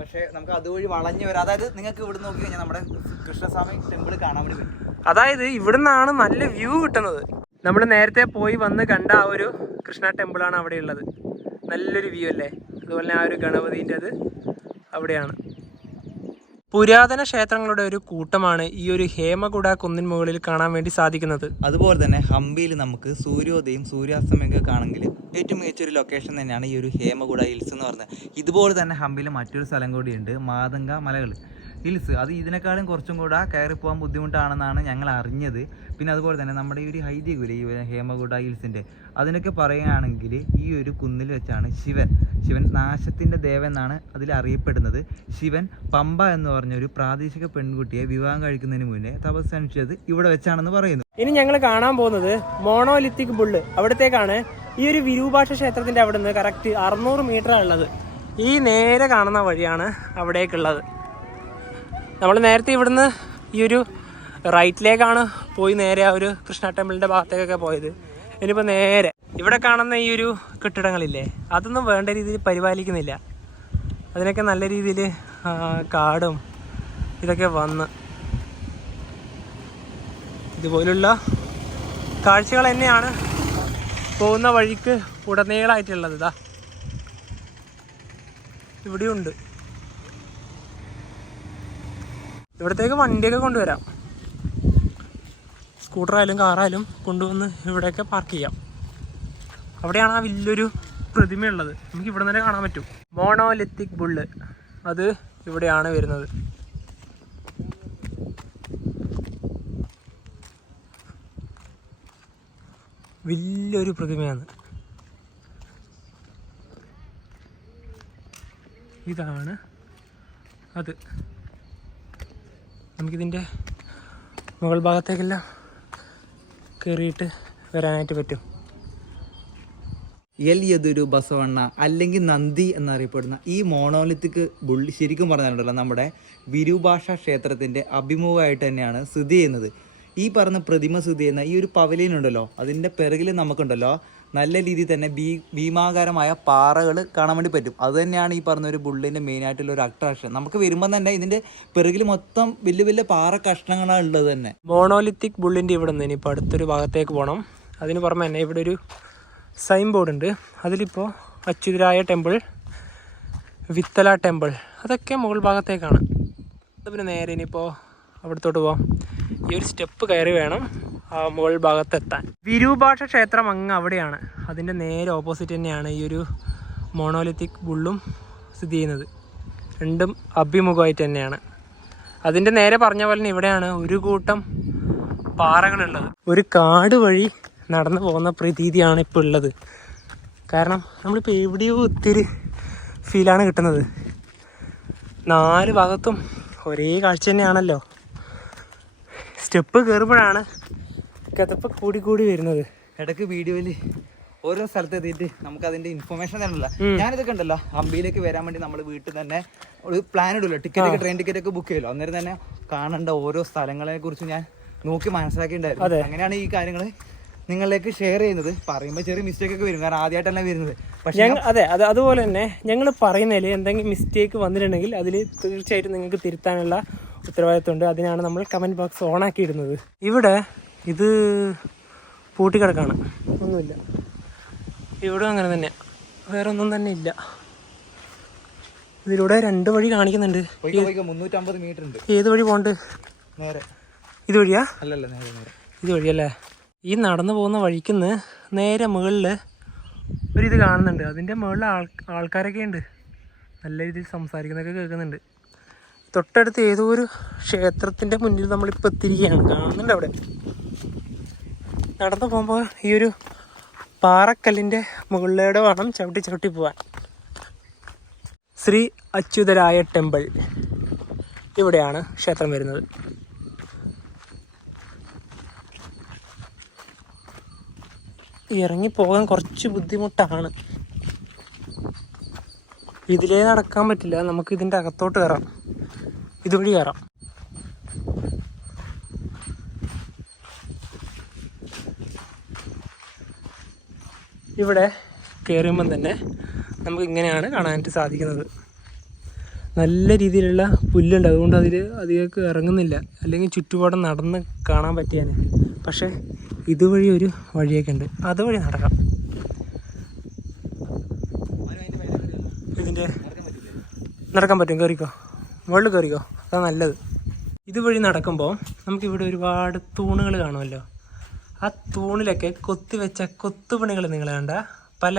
പക്ഷെ നമുക്ക് അതുവഴി വളഞ്ഞു വരാം. അതായത് നിങ്ങൾക്ക് ഇവിടെ നോക്കി കഴിഞ്ഞാൽ നമ്മുടെ കൃഷ്ണസ്വാമി ടെമ്പിൾ കാണാൻ വേണ്ടി പറ്റും. അതായത് ഇവിടുന്നാണ് നല്ല വ്യൂ കിട്ടുന്നത്. നമ്മൾ നേരത്തെ പോയി വന്ന് കണ്ട ആ ഒരു കൃഷ്ണ ടെമ്പിളാണ് അവിടെ ഉള്ളത്. നല്ലൊരു വ്യൂ അല്ലേ. അതുപോലെ ആ ഒരു ഗണപതിൻ്റെ അത് അവിടെയാണ്. പുരാതന ക്ഷേത്രങ്ങളുടെ ഒരു കൂട്ടമാണ് ഈ ഒരു ഹേമകുട കുന്നിൻ മുകളിൽ കാണാൻ വേണ്ടി സാധിക്കുന്നത്. അതുപോലെ തന്നെ ഹംപിയിൽ നമുക്ക് സൂര്യോദയം സൂര്യാസ്തമയമൊക്കെ കാണണമെങ്കിൽ ഏറ്റവും മികച്ചൊരു ലൊക്കേഷൻ തന്നെയാണ് ഈ ഒരു ഹേമകുട ഹിൽസ് എന്ന് പറഞ്ഞത്. ഇതുപോലെ തന്നെ ഹംപിയിൽ മറ്റൊരു സ്ഥലം കൂടിയുണ്ട്, മാതങ്ക മലകൾ ഹിൽസ്. അത് ഇതിനേക്കാളും കുറച്ചും കൂടെ കയറി പോകാൻ ബുദ്ധിമുട്ടാണെന്നാണ് ഞങ്ങൾ അറിഞ്ഞത്. പിന്നെ അതുപോലെ തന്നെ നമ്മുടെ ഈ ഒരു ഹൈദ്യകുല ഈ ഹേമകുട ഹിൽസിൻ്റെ അതിനൊക്കെ പറയുകയാണെങ്കിൽ ഈ ഒരു കുന്നിൽ വെച്ചാണ് ശിവൻ നാശത്തിൻ്റെ ദേവൻ എന്നാണ് അതിൽ അറിയപ്പെടുന്നത്. ശിവൻ പമ്പ എന്ന് പറഞ്ഞ ഒരു പ്രാദേശിക പെൺകുട്ടിയെ വിവാഹം കഴിക്കുന്നതിന് മുന്നേ തപസ്സനുഷ്ഠിച്ചത് ഇവിടെ വെച്ചാണെന്ന് പറയുന്നു. ഇനി ഞങ്ങൾ കാണാൻ പോകുന്നത് മോണോലിത്തിക് ബുള്ള്, അവിടത്തേക്കാണ്. ഈ ഒരു വിരൂപാക്ഷ ക്ഷേത്രത്തിൻ്റെ അവിടെ നിന്ന് കറക്റ്റ് 600 മീറ്ററാണ് ഉള്ളത്. ഈ നേരെ കാണുന്ന വഴിയാണ് അവിടേക്കുള്ളത്. നമ്മൾ നേരത്തെ ഇവിടുന്ന് ഈ ഒരു റൈറ്റിലേക്കാണ് പോയി നേരെ ആ ഒരു കൃഷ്ണ ടെമ്പിളിൻ്റെ ഭാഗത്തേക്കൊക്കെ പോയത്. ഇനിയിപ്പോൾ നേരെ ഇവിടെ കാണുന്ന ഈ ഒരു കെട്ടിടങ്ങളില്ലേ, അതൊന്നും വേണ്ട രീതിയിൽ പരിപാലിക്കുന്നില്ല. അതിനൊക്കെ നല്ല രീതിയിൽ കാടും ഇതൊക്കെ വന്ന് ഇതുപോലുള്ള കാഴ്ചകൾ തന്നെയാണ് പോകുന്ന വഴിക്ക് ഉടനീളമായിട്ടുള്ളത്. ഇതാ ഇവിടെയുണ്ട്. ഇവിടത്തേക്ക് വണ്ടിയൊക്കെ കൊണ്ടുവരാം. സ്കൂട്ടറായാലും കാറായാലും കൊണ്ടുവന്ന് ഇവിടെയൊക്കെ പാർക്ക് ചെയ്യാം. അവിടെയാണ് ആ വലിയൊരു പ്രതിമയുള്ളത്. നമുക്ക് ഇവിടെ തന്നെ കാണാൻ പറ്റും. മോണോലിത്തിക് ബുള്ള് അത് ഇവിടെയാണ് വരുന്നത്. വലിയൊരു പ്രതിമയാണ്. ഇതാണ് അത്. നമുക്കിതിൻ്റെ മുകൾ ഭാഗത്തേക്കെല്ലാം കയറിയിട്ട് വരാനായിട്ട് പറ്റും. എൽ യദുരു ബസവണ്ണ അല്ലെങ്കിൽ നന്ദി എന്നറിയപ്പെടുന്ന ഈ മോണോലിത്തിക് ബുള്ളി ശരിക്കും പറഞ്ഞിട്ടുണ്ടല്ലോ നമ്മുടെ വിരൂപാക്ഷ ക്ഷേത്രത്തിൻ്റെ അഭിമുഖമായിട്ട് തന്നെയാണ് സ്ഥിതി ചെയ്യുന്നത്. ഈ പറഞ്ഞ പ്രതിമ സ്ഥിതി ചെയ്യുന്ന ഈ ഒരു പവലിയൻ ഉണ്ടല്ലോ, അതിൻ്റെ പിറകിൽ നമുക്കുണ്ടല്ലോ നല്ല രീതിയിൽ തന്നെ ഭീമാകാരമായ പാറകൾ കാണാൻ വേണ്ടി പറ്റും. അത് തന്നെയാണ് ഈ പറഞ്ഞ ഒരു ബുള്ളിൻ്റെ മെയിനായിട്ടുള്ള ഒരു അട്രാക്ഷൻ. നമുക്ക് വരുമ്പോൾ തന്നെ ഇതിൻ്റെ പിറകിൽ മൊത്തം വലിയ വലിയ പാറ കഷ്ണങ്ങളാണ് ഉള്ളത് തന്നെ. മോണോലിത്തിക് ബുള്ളിൻ്റെ ഇവിടെ നിന്ന് ഇനിയിപ്പോൾ അടുത്തൊരു ഭാഗത്തേക്ക് പോകണം. അതിന് പുറമെ തന്നെ ഇവിടെ ഒരു സൈൻ ബോർഡ് ഉണ്ട്. അതിലിപ്പോൾ അച്യുതരായ ടെമ്പിൾ, വിത്തല ടെമ്പിൾ, അതൊക്കെ മുകൾ ഭാഗത്തേക്കാണ്. അത് പിന്നെ നേരെ ഇനിയിപ്പോൾ അവിടത്തോട്ട് പോകാം. ഈ ഒരു സ്റ്റെപ്പ് കയറി വേണം ആ മുകൾ ഭാഗത്തെത്താൻ. വിരൂപാക്ഷ ക്ഷേത്രം അങ്ങ് അവിടെയാണ്. അതിൻ്റെ നേരെ ഓപ്പോസിറ്റ് തന്നെയാണ് ഈ ഒരു മോണോലിത്തിക് ബുള്ളും സ്ഥിതി ചെയ്യുന്നത്. രണ്ടും അഭിമുഖമായിട്ട് തന്നെയാണ്. അതിൻ്റെ നേരെ പറഞ്ഞ പോലെ തന്നെ ഇവിടെയാണ് ഒരു കൂട്ടം പാറകളുള്ളത്. ഒരു കാട് വഴി നടന്നു പോകുന്ന പ്രതീതിയാണ് ഇപ്പോൾ ഉള്ളത്. കാരണം നമ്മളിപ്പോൾ എവിടെയോ ഒത്തിരി ഫീലാണ് കിട്ടുന്നത്. 4 ഭാഗത്തും ഒരേ കാഴ്ച തന്നെയാണല്ലോ. സ്റ്റെപ്പ് കയറുമ്പോഴാണ് കിതപ്പ് കൂടി കൂടി വരുന്നത്. ഇടയ്ക്ക് വീഡിയോയിൽ ഓരോ സ്ഥലത്ത് എത്തിയിട്ട് നമുക്ക് അതിൻ്റെ ഇൻഫർമേഷൻ തന്നെയല്ല. ഞാനിതൊക്കെ ഉണ്ടല്ലോ ഹംപിയിലേക്ക് വരാൻ വേണ്ടി നമ്മൾ വീട്ടിൽ തന്നെ ഒരു പ്ലാൻ ഇടുമല്ലോ, ടിക്കറ്റ് ട്രെയിൻ ടിക്കറ്റ് ഒക്കെ ബുക്ക് ചെയ്യുമല്ലോ. അന്നേരം തന്നെ കാണേണ്ട ഓരോ സ്ഥലങ്ങളെ കുറിച്ച് ഞാൻ നോക്കി മനസ്സിലാക്കിയിട്ടുണ്ടായിരുന്നു. അങ്ങനെയാണ് ഈ കാര്യങ്ങൾ നിങ്ങളിലേക്ക് ഷെയർ ചെയ്യുന്നത്. പറയുമ്പോൾ ചെറിയ മിസ്റ്റേക്ക് ഒക്കെ വരും, കാരണം ആദ്യമായിട്ടല്ല വരുന്നത്. പക്ഷേ അതുപോലെ തന്നെ ഞങ്ങൾ പറയുന്നതിൽ എന്തെങ്കിലും മിസ്റ്റേക്ക് വന്നിട്ടുണ്ടെങ്കിൽ അതിൽ തീർച്ചയായിട്ടും നിങ്ങൾക്ക് തിരുത്താനുള്ള ഉത്തരവാദിത്വമുണ്ട്. അതിനാണ് നമ്മൾ കമൻറ്റ് ബോക്സ് ഓണാക്കി ഇടുന്നത്. ഇവിടെ ഇത് പൂട്ടിക്കിടക്കാണ്, ഒന്നുമില്ല. ഇവിടെ അങ്ങനെ തന്നെ, വേറെ ഒന്നും തന്നെ ഇല്ല. ഇതിലൂടെ 2 വഴി കാണിക്കുന്നുണ്ട്. 350 മീറ്റർ ഉണ്ട്. ഏത് വഴി പോകണ്ട്? നേരെ ഇതുവഴിയാ? അല്ലല്ല, നേരെ ഇതുവഴിയല്ലേ? ഈ നടന്നു പോകുന്ന വഴിക്കുന്ന് നേരെ മുകളിൽ ഒരിത് കാണുന്നുണ്ട്. അതിൻ്റെ മുകളിൽ ആൾക്കാരൊക്കെ ഉണ്ട്, നല്ല രീതിയിൽ സംസാരിക്കുന്നതൊക്കെ കേൾക്കുന്നുണ്ട്. തൊട്ടടുത്ത് ഏതോ ഒരു ക്ഷേത്രത്തിൻ്റെ മുന്നിൽ നമ്മളിപ്പോൾ എത്തിയിരിക്കുകയാണ്, കാണുന്നുണ്ട്. അവിടെ നടന്നു പോകുമ്പോൾ ഈ ഒരു പാറക്കല്ലിൻ്റെ മുകളിലൂടെ വേണം ചവിട്ടി പോവാൻ. ശ്രീ അച്യുതരായ ടെമ്പിൾ, ഇവിടെയാണ് ക്ഷേത്രം വരുന്നത്. ഇറങ്ങിപ്പോകാൻ കുറച്ച് ബുദ്ധിമുട്ടാണ്. ഇതിലേ നടക്കാൻ പറ്റില്ല, നമുക്ക് ഇതിൻ്റെ അകത്തോട്ട് കയറാം, ഇതുവഴി കയറാം. ഇവിടെ കയറുമ്പം തന്നെ നമുക്ക് ഇങ്ങനെയാണ് കാണാനായിട്ട് സാധിക്കുന്നത്. നല്ല രീതിയിലുള്ള പുല്ലുണ്ട്, അതുകൊണ്ട് അതിൽ അധികം ഇറങ്ങുന്നില്ല, അല്ലെങ്കിൽ ചുറ്റുപാടും നടന്ന് കാണാൻ പറ്റിയാൽ. പക്ഷേ ഇതുവഴി ഒരു വഴിയൊക്കെ ഉണ്ട്, അതുവഴി നടക്കാം. ഇതിൻ്റെ നടക്കാൻ പറ്റും, കയറിക്കോ, മുകളിൽ കയറിക്കോ, അതാണ് നല്ലത്. ഇതുവഴി നടക്കുമ്പോൾ നമുക്കിവിടെ ഒരുപാട് തൂണുകൾ കാണുമല്ലോ. ആ തൂണിലൊക്കെ കൊത്തിവെച്ച കൊത്തുപണികൾ നിങ്ങൾ കണ്ട. പല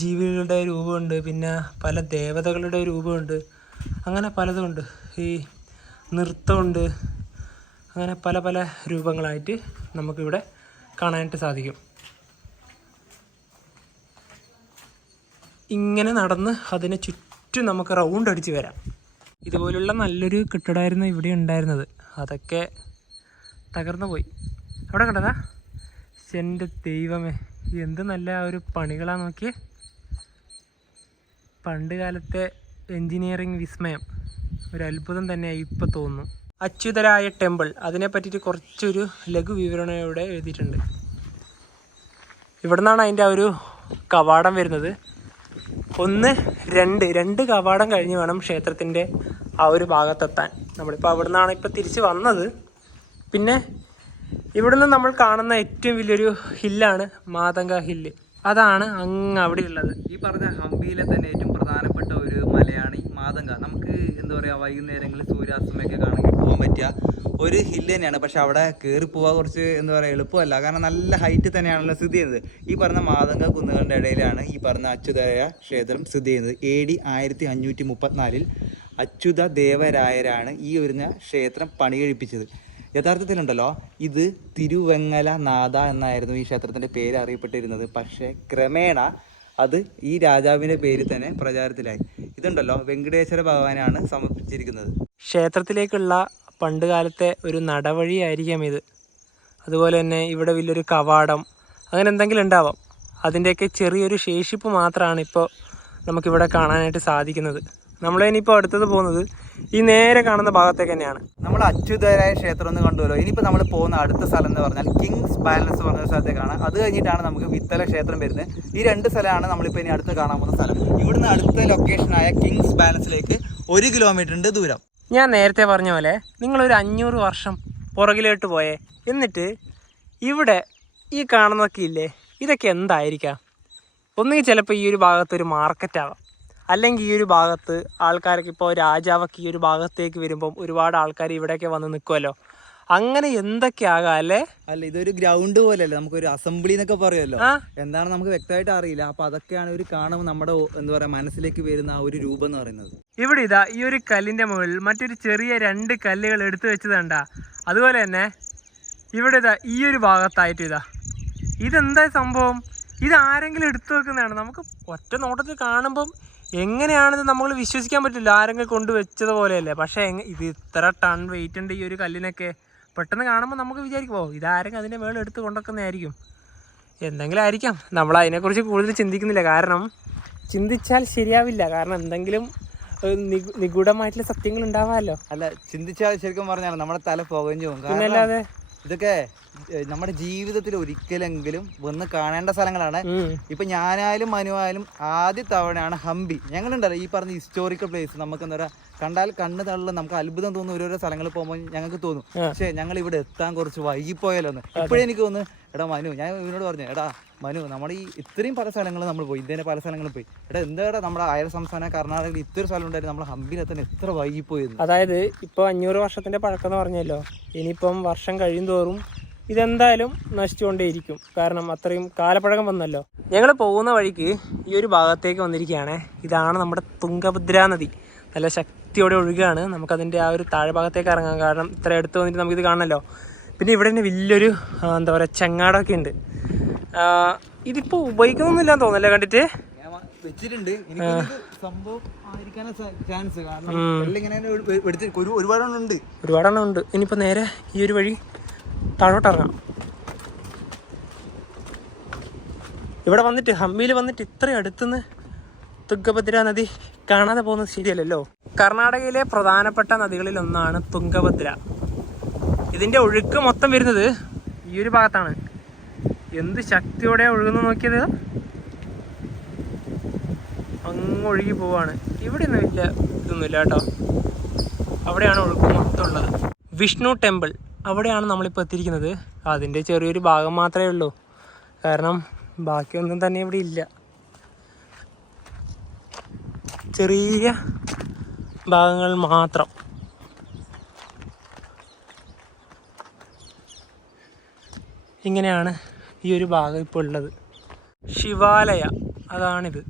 ജീവികളുടെ രൂപമുണ്ട്, പിന്നെ പല ദേവതകളുടെ രൂപമുണ്ട്, അങ്ങനെ പലതുമുണ്ട്. ഈ നൃത്തമുണ്ട്, അങ്ങനെ പല പല രൂപങ്ങളായിട്ട് നമുക്കിവിടെ കാണാനായിട്ട് സാധിക്കും. ഇങ്ങനെ നടന്ന് അതിനെ ചുറ്റും നമുക്ക് റൗണ്ട് അടിച്ച് വരാം. ഇതുപോലുള്ള നല്ലൊരു കെട്ടിടമായിരുന്നു ഇവിടെ ഉണ്ടായിരുന്നത്, അതൊക്കെ തകർന്നു പോയി. അവിടെ കണ്ടതാ? എൻ്റെ ദൈവമേ, എന്ത് നല്ല ഒരു പണികളാണ് നോക്കിയേ. പണ്ട് കാലത്തെ എൻജിനീയറിങ് വിസ്മയം, ഒരു അത്ഭുതം തന്നെയായി ഇപ്പോൾ തോന്നുന്നു. അച്യുതരായ ടെമ്പിൾ, അതിനെ പറ്റിയിട്ട് കുറച്ചൊരു ലഘു വിവരണം ഇവിടെ എഴുതിയിട്ടുണ്ട്. ഇവിടെ നിന്നാണ് അതിൻ്റെ ആ ഒരു കവാടം വരുന്നത്. 1, 2 കവാടം കഴിഞ്ഞ് വേണം ക്ഷേത്രത്തിൻ്റെ ആ ഒരു ഭാഗത്തെത്താൻ. നമ്മളിപ്പോൾ അവിടെ നിന്നാണ് ഇപ്പോൾ തിരിച്ച് വന്നത്. പിന്നെ ഇവിടുന്ന് നമ്മൾ കാണുന്ന ഏറ്റവും വലിയൊരു ഹില്ലാണ് മാതംഗ ഹില്ല്, അതാണ് അങ്ങ് അവിടെ ഉള്ളത്. ഈ പറഞ്ഞ ഹംപിയിലെ തന്നെ ഏറ്റവും പ്രധാനപ്പെട്ട ഒരു മലയാണ് ഈ മാതംഗ. നമുക്ക് എന്താ പറയുക, വൈകുന്നേരങ്ങളിൽ സൂര്യാസ്തമയമൊക്കെ കാണണമെങ്കിൽ പോകാൻ പറ്റിയ ഒരു ഹില്ല് തന്നെയാണ്. പക്ഷെ അവിടെ കയറി പോകാൻ കുറച്ച് എന്താ പറയുക എളുപ്പമല്ല, കാരണം നല്ല ഹൈറ്റ് തന്നെയാണല്ലോ സ്ഥിതി ചെയ്യുന്നത്. ഈ പറഞ്ഞ മാതംഗ കുന്നുകളുടെ ഇടയിലാണ് ഈ പറഞ്ഞ അച്യുതരായ ക്ഷേത്രം സ്ഥിതി ചെയ്യുന്നത്. AD 1534 അച്യുത ദേവരായരാണ് ഈ ഒരു ക്ഷേത്രം പണി കഴിപ്പിച്ചത്. യഥാർത്ഥത്തിലുണ്ടല്ലോ ഇത് തിരുവെങ്ങല നാഥ എന്നായിരുന്നു ഈ ക്ഷേത്രത്തിൻ്റെ പേര് അറിയപ്പെട്ടിരുന്നത്. പക്ഷേ ക്രമേണ അത് ഈ രാജാവിൻ്റെ പേരിൽ തന്നെ പ്രചാരത്തിലായി. ഇതുണ്ടല്ലോ വെങ്കടേശ്വര ഭഗവാനാണ് സമർപ്പിച്ചിരിക്കുന്നത്. ക്ഷേത്രത്തിലേക്കുള്ള പണ്ട് കാലത്തെ ഒരു നടവഴിയായിരിക്കാം ഇത്. അതുപോലെ തന്നെ ഇവിടെ വലിയൊരു കവാടം അങ്ങനെ എന്തെങ്കിലും ഉണ്ടാവാം. അതിൻ്റെയൊക്കെ ചെറിയൊരു ശേഷിപ്പ് മാത്രമാണ് ഇപ്പോൾ നമുക്കിവിടെ കാണാനായിട്ട് സാധിക്കുന്നത്. നമ്മളിനിപ്പോൾ അടുത്തത് പോകുന്നത് ഈ നേരെ കാണുന്ന ഭാഗത്തേക്ക് തന്നെയാണ്. നമ്മൾ അച്യുതരായ ക്ഷേത്രം ഒന്ന് കണ്ടുവല്ലോ. ഇനിയിപ്പോൾ നമ്മൾ പോകുന്ന അടുത്ത സ്ഥലം എന്ന് പറഞ്ഞാൽ കിങ്സ് ബാലൻസ് പറഞ്ഞ സ്ഥലത്തേക്കാണ്. അത് കഴിഞ്ഞിട്ടാണ് നമുക്ക് വിത്തല ക്ഷേത്രം വരുന്നത്. ഈ 2 സ്ഥലമാണ് നമ്മളിപ്പോൾ ഇനി അടുത്ത് കാണാൻ പോകുന്ന സ്ഥലം. ഇവിടുന്ന് അടുത്ത ലൊക്കേഷനായ കിങ്സ് ബാലൻസിലേക്ക് 1 കിലോമീറ്റർ ഉണ്ട് ദൂരം. ഞാൻ നേരത്തെ പറഞ്ഞ പോലെ നിങ്ങളൊരു 500 വർഷം പുറകിലോട്ട് പോയേ, എന്നിട്ട് ഇവിടെ ഈ കാണുന്നതൊക്കെ ഇല്ലേ, ഇതൊക്കെ എന്തായിരിക്കാം? ഒന്നുകിൽ ചിലപ്പോൾ ഈ ഒരു ഭാഗത്തൊരു മാർക്കറ്റാവാം, അല്ലെങ്കിൽ ഈ ഒരു ഭാഗത്ത് ആൾക്കാരൊക്കെ ഇപ്പോൾ രാജാവൊക്കെ ഈ ഒരു ഭാഗത്തേക്ക് വരുമ്പം ഒരുപാട് ആൾക്കാർ ഇവിടെയൊക്കെ വന്ന് നിൽക്കുമല്ലോ. അങ്ങനെ എന്തൊക്കെ ആകാം അല്ലേ? അല്ല, ഇതൊരു ഗ്രൗണ്ട് പോലെയല്ലേ, നമുക്കൊരു അസംബ്ലി എന്നൊക്കെ പറയുമല്ലോ. എന്താണ് നമുക്ക് വ്യക്തമായിട്ട് അറിയില്ല. അപ്പൊ അതൊക്കെയാണ് ഒരു കാണുമ്പോൾ നമ്മുടെ എന്താ പറയാ മനസ്സിലേക്ക് വരുന്ന ആ ഒരു രൂപം എന്ന് പറയുന്നത്. ഇവിടെ ഇതാ ഈ ഒരു കല്ലിന്റെ മുകളിൽ മറ്റൊരു ചെറിയ 2 കല്ലുകൾ എടുത്തു വെച്ചത് കണ്ടാ. അതുപോലെ തന്നെ ഇവിടെ ഇതാ ഈ ഒരു ഭാഗത്തായിട്ട് ഇതെന്താ സംഭവം? ഇത് ആരെങ്കിലും എടുത്തു വെക്കുന്നതാണ്. നമുക്ക് ഒറ്റ നോട്ടത്തിൽ കാണുമ്പം എങ്ങനെയാണിത് നമ്മൾ വിശ്വസിക്കാൻ പറ്റില്ല, ആരെങ്കിലും കൊണ്ടുവച്ചത് പോലെയല്ലേ. പക്ഷേ ഇത് ഇത്ര ടൺ വെയിറ്റ് ഉണ്ട് ഈ ഒരു കല്ലിനൊക്കെ. പെട്ടെന്ന് കാണുമ്പോൾ നമുക്ക് വിചാരിക്കുമോ ഇതാരെങ്കിലും അതിൻ്റെ മേളിൽ എടുത്ത് കൊണ്ടുവെക്കുന്നതായിരിക്കും, എന്തെങ്കിലും ആയിരിക്കാം. നമ്മൾ അതിനെക്കുറിച്ച് കൂടുതൽ ചിന്തിക്കുന്നില്ല, കാരണം ചിന്തിച്ചാൽ ശരിയാവില്ല. കാരണം എന്തെങ്കിലും നിഗൂഢമായിട്ടുള്ള സത്യങ്ങൾ ഉണ്ടാവാമല്ലോ. അല്ല, ചിന്തിച്ചാൽ ശരിക്കും പറഞ്ഞാൽ നമ്മുടെ തല പുകഞ്ഞു പോകും. പിന്നല്ലാതെ ഇതൊക്കെ നമ്മുടെ ജീവിതത്തിൽ ഒരിക്കലെങ്കിലും വന്ന് കാണേണ്ട സ്ഥലങ്ങളാണ്. ഇപ്പൊ ഞാനായാലും മനുവായാലും ആദ്യ തവണയാണ് ഹംപി. ഞങ്ങളുണ്ടല്ലോ ഈ പറഞ്ഞ ഹിസ്റ്റോറിക്കൽ പ്ലേസ്, നമുക്ക് എന്താ പറയുക, കണ്ടാൽ കണ്ണ് തള്ളും, നമുക്ക് അത്ഭുതം തോന്നും. ഓരോരോ സ്ഥലങ്ങളിൽ പോകുമ്പോൾ ഞങ്ങൾക്ക് തോന്നും, പക്ഷേ ഞങ്ങൾ ഇവിടെ എത്താൻ കുറച്ച് വൈകിപ്പോയല്ലോ എന്ന്. ഇപ്പോഴേ എനിക്ക് തോന്നുന്നു, എടാ മനു, ഞാൻ ഇവനോട് പറഞ്ഞു, എടാ മനു, നമ്മുടെ ഈ ഇത്രയും പല സ്ഥലങ്ങൾ നമ്മൾ പോയി, ഇന്ത്യയിലെ പല സ്ഥലങ്ങളിൽ പോയി, എന്താ നമ്മുടെ അയൽ സംസ്ഥാന കർണാടകയിൽ ഇത്ര സ്ഥലം ഉണ്ടായിരുന്നു, നമ്മൾ ഹംപിയിലെത്താൻ എത്ര വൈകിപ്പോയിരുന്നു. അതായത് ഇപ്പോൾ 500 വർഷത്തിന്റെ പഴക്കം എന്ന് പറഞ്ഞല്ലോ, ഇനിയിപ്പം വർഷം കഴിയും തോറും ഇതെന്തായാലും നശിച്ചുകൊണ്ടേയിരിക്കും, കാരണം അത്രയും കാലപ്പഴക്കം വന്നല്ലോ. ഞങ്ങൾ പോകുന്ന വഴിക്ക് ഈ ഒരു ഭാഗത്തേക്ക് വന്നിരിക്കുകയാണ്. ഇതാണ് നമ്മുടെ തുംഗഭദ്ര നദി, നല്ല ശക്തിയോടെ ഒഴുകുകയാണ്. നമുക്കതിൻ്റെ ആ ഒരു താഴെ ഭാഗത്തേക്ക് ഇറങ്ങാം, കാരണം ഇത്ര അടുത്ത് വന്നിട്ട് നമുക്കിത് കാണണമല്ലോ. പിന്നെ ഇവിടെ തന്നെ വലിയൊരു എന്താ പറയുക ചങ്ങാടമൊക്കെ ഉണ്ട്. ഇതിപ്പോൾ ഉപയോഗിക്കുന്നൊന്നുമില്ലാന്ന് തോന്നല്ലേ കണ്ടിട്ട് വെച്ചിട്ടുണ്ട്. സംഭവം ആയിരിക്കാനാ ചാൻസ്, കാരണം ഒരുപാടെണ്ണം ഉണ്ട്. ഇനിയിപ്പോൾ നേരെ ഈ ഒരു വഴി താഴോട്ടിറങ്ങാം. ഇവിടെ വന്നിട്ട് ഹംപിയിൽ വന്നിട്ട് ഇത്രയും അടുത്തുനിന്ന് തുംഗഭദ്ര നദി കാണാതെ പോകുന്നത് ശരിയല്ലല്ലോ. കർണാടകയിലെ പ്രധാനപ്പെട്ട നദികളിൽ ഒന്നാണ് തുംഗഭദ്ര. ഇതിൻ്റെ ഒഴുക്ക് മൊത്തം വരുന്നത് ഈ ഒരു ഭാഗത്താണ്. എന്ത് ശക്തിയോടെ ഒഴുകുന്നു നോക്കിയത്, അങ്ങ് ഒഴുകി പോവാണ്. ഇവിടെ ഒന്നും ഇല്ല, ഇതൊന്നുമില്ല കേട്ടോ. അവിടെയാണ് ഒഴുക്ക് മൊത്തം ഉള്ളത്. വിഷ്ണു ടെമ്പിൾ, അവിടെയാണ് നമ്മളിപ്പോൾ എത്തിയിരിക്കുന്നത്. അതിൻ്റെ ചെറിയൊരു ഭാഗം മാത്രമേ ഉള്ളൂ, കാരണം ബാക്കിയൊന്നും തന്നെ ഇവിടെ ഇല്ല. ചെറിയ ഭാഗങ്ങൾ മാത്രം. ഇങ്ങനെയാണ് ഈ ഒരു ഭാഗം ഇപ്പോൾ ഉള്ളത്. ശിവാലയ അതാണിത്.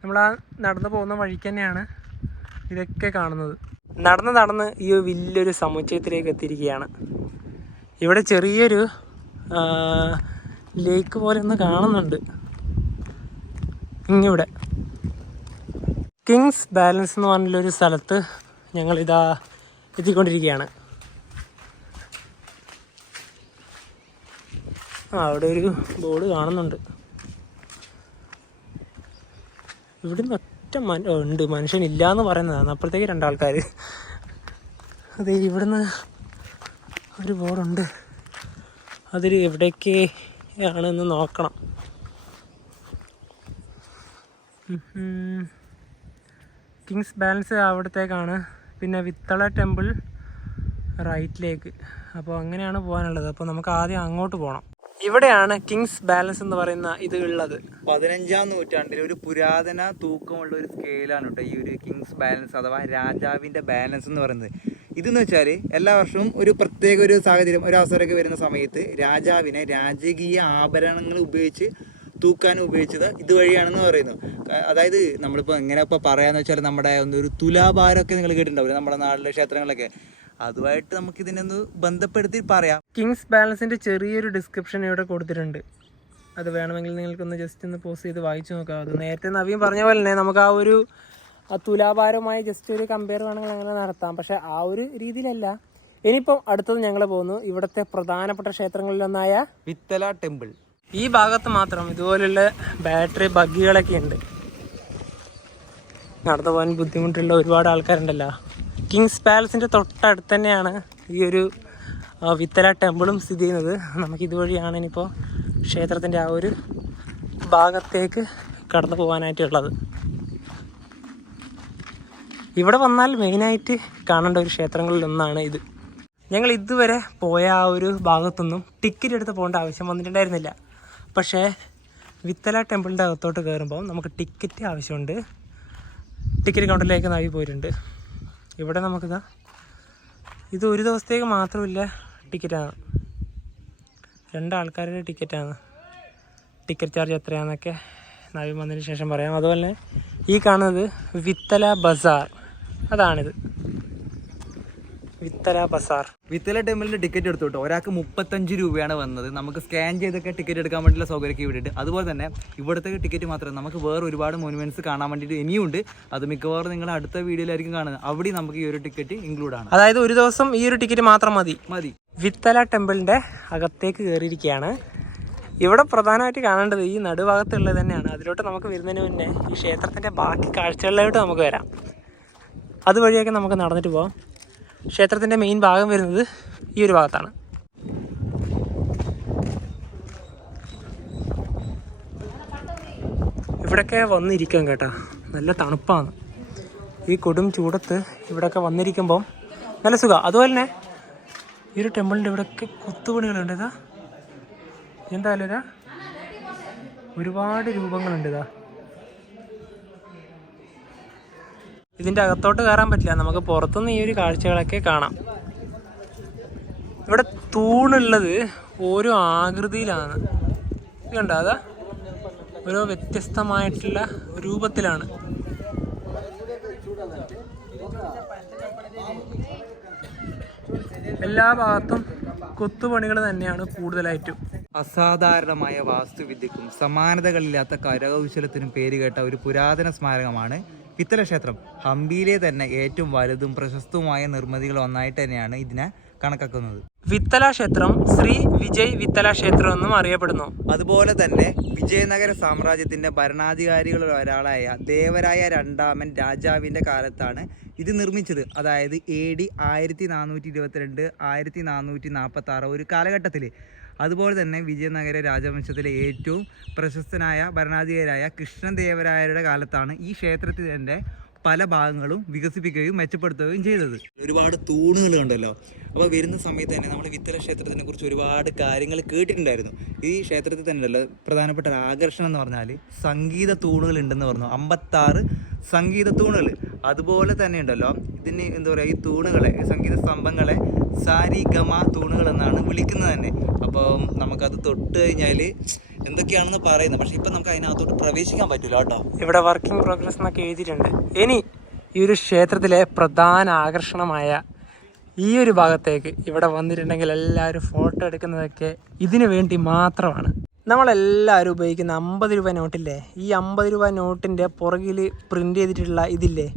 നമ്മളാ നടന്നു പോകുന്ന വഴിക്ക് തന്നെയാണ് ഇതൊക്കെ കാണുന്നത്. നടന്ന് ഈ വലിയൊരു സമുച്ചയത്തിലേക്ക് എത്തിയിരിക്കുകയാണ്. ഇവിടെ ചെറിയൊരു ലേക്ക് പോലെ ഒന്ന് കാണുന്നുണ്ട്. ഇങ്ങിവിടെ കിങ്സ് ബാലൻസ് എന്ന് പറഞ്ഞൊരു സ്ഥലത്ത് ഞങ്ങളിതാ എത്തിക്കൊണ്ടിരിക്കുകയാണ്. അവിടെ ഒരു ബോർഡ് കാണുന്നുണ്ട്. ഇവിടുന്ന് ഉണ്ട്, മനുഷ്യനില്ല എന്ന് പറയുന്നതാണ്. അപ്പോഴത്തേക്ക് 2 ആൾക്കാർ. അതെ, ഇവിടുന്ന് ഒരു ബോർഡുണ്ട്. അതിൽ എവിടേക്കാണെന്ന് നോക്കണം. കിങ്സ് ബാലൻസ് അവിടത്തേക്കാണ്. പിന്നെ വിത്തള ടെമ്പിൾ റൈറ്റിലേക്ക്. അപ്പോൾ അങ്ങനെയാണ് പോകാനുള്ളത്. അപ്പോൾ നമുക്ക് ആദ്യം അങ്ങോട്ട് പോകണം. ഇവിടെയാണ് കിങ്സ് ബാലൻസ് എന്ന് പറയുന്ന ഇത് ഉള്ളത്. 15ാം നൂറ്റാണ്ടിൽ ഒരു പുരാതന തൂക്കമുള്ള ഒരു സ്കെയിലാണ് കേട്ടോ ഈ ഒരു കിങ്സ് ബാലൻസ്, അഥവാ രാജാവിൻ്റെ ബാലൻസ് എന്ന് പറയുന്നത്. ഇതെന്ന് വെച്ചാൽ എല്ലാ വർഷവും ഒരു പ്രത്യേക ഒരു സാഹചര്യം, ഒരു അവസരമൊക്കെ വരുന്ന സമയത്ത് രാജാവിനെ രാജകീയ ആഭരണങ്ങൾ ഉപയോഗിച്ച് തൂക്കാൻ ഉപയോഗിച്ചത് ഇതുവഴിയാണെന്ന് പറയുന്നു. അതായത് നമ്മളിപ്പോൾ എങ്ങനെ ഇപ്പോൾ പറയാന്ന് വെച്ചാൽ നമ്മുടെ ഒരു തുലാഭാരമൊക്കെ നിങ്ങൾ കേട്ടിട്ടുണ്ടാവില്ല നമ്മുടെ നാട്ടിലെ ക്ഷേത്രങ്ങളിലൊക്കെ, അതുമായിട്ട് നമുക്കിതിനൊന്ന് ബന്ധപ്പെടുത്തി പറയാം. കിങ്സ് ബാലൻസിൻ്റെ ചെറിയൊരു ഡിസ്ക്രിപ്ഷൻ ഇവിടെ കൊടുത്തിട്ടുണ്ട്. അത് വേണമെങ്കിൽ നിങ്ങൾക്കൊന്ന് ജസ്റ്റ് ഒന്ന് പോസ് ചെയ്ത് വായിച്ചു നോക്കാം. അത് നേരത്തെ നവീൻ പറഞ്ഞ പോലെ തന്നെ നമുക്ക് ആ തുലാഭാരവുമായി ജസ്റ്റ് ഒരു കമ്പയർ വേണമെങ്കിൽ അങ്ങനെ നടത്താം. പക്ഷേ ആ ഒരു രീതിയിലല്ല. ഇനിയിപ്പം അടുത്തത് ഞങ്ങൾ പോകുന്നു ഇവിടുത്തെ പ്രധാനപ്പെട്ട ക്ഷേത്രങ്ങളിലൊന്നായ വിത്തല ടെമ്പിൾ. ഈ ഭാഗത്ത് മാത്രം ഇതുപോലുള്ള ബാറ്ററി ബഗ്ഗികളൊക്കെ ഉണ്ട്. നടന്നു പോകാൻ ബുദ്ധിമുട്ടുള്ള ഒരുപാട് ആൾക്കാരുണ്ടല്ലോ. കിങ്സ് പാലസിൻ്റെ തൊട്ടടുത്ത് തന്നെയാണ് ഈ ഒരു വിത്തല ടെമ്പിളും സ്ഥിതി ചെയ്യുന്നത്. നമുക്ക് ഇതുവഴിയാണ് ഇനിയിപ്പോൾ ക്ഷേത്രത്തിൻ്റെ ആ ഒരു ഭാഗത്തേക്ക് കടന്നു പോകാനായിട്ടുള്ളത്. ഇവിടെ വന്നാൽ മെയിനായിട്ട് കാണേണ്ട ഒരു ക്ഷേത്രങ്ങളിലൊന്നാണ് ഇത്. ഞങ്ങൾ ഇതുവരെ പോയ ആ ഒരു ഭാഗത്തൊന്നും ടിക്കറ്റ് എടുത്ത് പോകേണ്ട ആവശ്യം വന്നിട്ടുണ്ടായിരുന്നില്ല. പക്ഷേ വിത്തല ടെമ്പിളിൻ്റെ അകത്തോട്ട് കയറുമ്പോൾ നമുക്ക് ടിക്കറ്റ് ആവശ്യമുണ്ട്. ടിക്കറ്റ് കൗണ്ടറിലേക്ക് നവി പോയിട്ടുണ്ട്. ഇവിടെ നമുക്കിതാ ഇത് ഒരു ദിവസത്തേക്ക് മാത്രമില്ല ടിക്കറ്റാണ്, 2 ആൾക്കാരുടെ ടിക്കറ്റാണ്. ടിക്കറ്റ് ചാർജ് എത്രയാണെന്നൊക്കെ നവി വന്നതിന് ശേഷം പറയാം. അതുപോലെ ഈ കാണുന്നത് വിത്തല ബസാർ, അതാണിത് വിത്തല ബസാർ. വിത്തല ടെമ്പിളിൻ്റെ ടിക്കറ്റ് എടുത്തു കേട്ടോ. ഒരാൾക്ക് 35 രൂപയാണ് വന്നത്. നമുക്ക് സ്കാൻ ചെയ്തൊക്കെ ടിക്കറ്റ് എടുക്കാൻ വേണ്ടിയുള്ള സൗകര്യമൊക്കെ ഇവിടെ ഉണ്ട്. അതുപോലെ തന്നെ ഇവിടുത്തെ ടിക്കറ്റ് മാത്രമേ, നമുക്ക് വേറെ ഒരുപാട് മോണുമെന്റ്സ് കാണാൻ വേണ്ടിയിട്ട് ഇനിയുണ്ട്. അത് മിക്കവാറും നിങ്ങൾ അടുത്ത വീഡിയോയിലായിരിക്കും കാണുന്നത്. അവിടെ നമുക്ക് ഈ ഒരു ടിക്കറ്റ് ഇൻക്ലൂഡ് ആണ്. അതായത് ഒരു ദിവസം ഈ ഒരു ടിക്കറ്റ് മാത്രം മതി. വിത്തല ടെമ്പിളിൻ്റെ അകത്തേക്ക് കയറിയിരിക്കുകയാണ്. ഇവിടെ പ്രധാനമായിട്ട് കാണേണ്ടത് ഈ നടുഭാഗത്തുള്ളത് തന്നെയാണ്. അതിലോട്ട് നമുക്ക് വരുന്നതിന് മുന്നേ ഈ ക്ഷേത്രത്തിൻ്റെ ബാക്കി കാഴ്ചകളിലോട്ട് നമുക്ക് വരാം. അതുവഴിയൊക്കെ നമുക്ക് നടന്നിട്ട് പോകാം. ക്ഷേത്രത്തിൻ്റെ മെയിൻ ഭാഗം വരുന്നത് ഈ ഒരു ഭാഗത്താണ്. ഇവിടെയൊക്കെ വന്നിരിക്കാം കേട്ടോ, നല്ല തണുപ്പാണ്. ഈ കൊടും ചൂടത്ത് ഇവിടെയൊക്കെ വന്നിരിക്കുമ്പം നല്ല സുഖമാണ്. അതുപോലെ തന്നെ ഈ ഒരു ടെമ്പിളിൻ്റെ ഇവിടെയൊക്കെ കൊത്തുപണികളുണ്ട്. എന്തായാലും ഇതാ ഒരുപാട് രൂപങ്ങളുണ്ട്. ഇതിൻ്റെ അകത്തോട്ട് കയറാൻ പറ്റില്ല, നമുക്ക് പുറത്തുനിന്ന് ഈ ഒരു കാഴ്ചകളൊക്കെ കാണാം. ഇവിടെ തൂണുള്ളത് ഓരോ ആകൃതിയിലാണ്. ഇത് കണ്ടോ, അതാ ഓരോ വ്യത്യസ്തമായിട്ടുള്ള രൂപത്തിലാണ്. എല്ലാ ഭാഗത്തും കൊത്തുപണികൾ തന്നെയാണ് കൂടുതലായിട്ടും. അസാധാരണമായ വാസ്തുവിദ്യക്കും സമാനതകളില്ലാത്ത കരകൗശലത്തിനും പേരുകേട്ട ഒരു പുരാതന സ്മാരകമാണ് വിത്തല ക്ഷേത്രം. ഹംപിയിലെ തന്നെ ഏറ്റവും വലുതും പ്രശസ്തവുമായ നിർമ്മിതികൾ ഒന്നായിട്ട് തന്നെയാണ് ഇതിനെ കണക്കാക്കുന്നത്. വിത്തല ക്ഷേത്രം ശ്രീ വിജയ് വിത്തല ക്ഷേത്രം എന്നും അറിയപ്പെടുന്നു. അതുപോലെ തന്നെ വിജയനഗര സാമ്രാജ്യത്തിന്റെ ഭരണാധികാരികളിൽ ഒരാളായ ദേവരായ രണ്ടാമൻ രാജാവിന്റെ കാലത്താണ് ഇത് നിർമ്മിച്ചത്. അതായത് AD 1422 1446 ഒരു കാലഘട്ടത്തിൽ. അതുപോലെ തന്നെ വിജയനഗര രാജവംശത്തിലെ ഏറ്റവും പ്രശസ്തനായ ഭരണാധികാരിയായ കൃഷ്ണദേവരായരുടെ കാലത്താണ് ഈ ക്ഷേത്രത്തിൻ്റെ പല ഭാഗങ്ങളും വികസിപ്പിക്കുകയും മെച്ചപ്പെടുത്തുകയും ചെയ്തത്. ഒരുപാട് തൂണുകൾ ഉണ്ടല്ലോ. അപ്പോൾ വരുന്ന സമയത്ത് തന്നെ നമ്മൾ വിത്തല ക്ഷേത്രത്തിനെ കുറിച്ച് ഒരുപാട് കാര്യങ്ങൾ കേട്ടിട്ടുണ്ടായിരുന്നു. ഈ ക്ഷേത്രത്തിൽ തന്നെ ഉണ്ടല്ലോ പ്രധാനപ്പെട്ട ഒരു ആകർഷണം എന്ന് പറഞ്ഞാൽ സംഗീത തൂണുകൾ ഉണ്ടെന്ന് പറഞ്ഞു. 56 സംഗീത തൂണുകൾ. അതുപോലെ തന്നെ ഉണ്ടല്ലോ ഇതിന് എന്താ പറയുക, ഈ തൂണുകളെ, സംഗീത സ്തംഭങ്ങളെ സാരി ഗമ തൂണുകൾ എന്നാണ് വിളിക്കുന്നത് തന്നെ. അപ്പം നമുക്കത് തൊട്ട് കഴിഞ്ഞാൽ എന്തൊക്കെയാണെന്ന് പറയുന്നത്. പക്ഷെ ഇപ്പം നമുക്ക് അതിനകത്തോട്ട് പ്രവേശിക്കാൻ പറ്റില്ല കേട്ടോ. ഇവിടെ വർക്കിംഗ് പ്രോഗ്രസ് എന്നൊക്കെ എഴുതിയിട്ടുണ്ട്. ഇനി ഈ ഒരു ക്ഷേത്രത്തിലെ പ്രധാന ആകർഷണമായ ഈ ഒരു ഭാഗത്തേക്ക് ഇവിടെ വന്നിട്ടുണ്ടെങ്കിൽ എല്ലാവരും ഫോട്ടോ എടുക്കുന്നതൊക്കെ ഇതിനു വേണ്ടി മാത്രമാണ്. നമ്മളെല്ലാവരും ഉപയോഗിക്കുന്ന 50 രൂപ നോട്ടില്ലേ, ഈ 50 രൂപ നോട്ടിൻ്റെ പുറകിൽ പ്രിൻ്റ് ചെയ്തിട്ടുള്ള ഇതില്ലേ,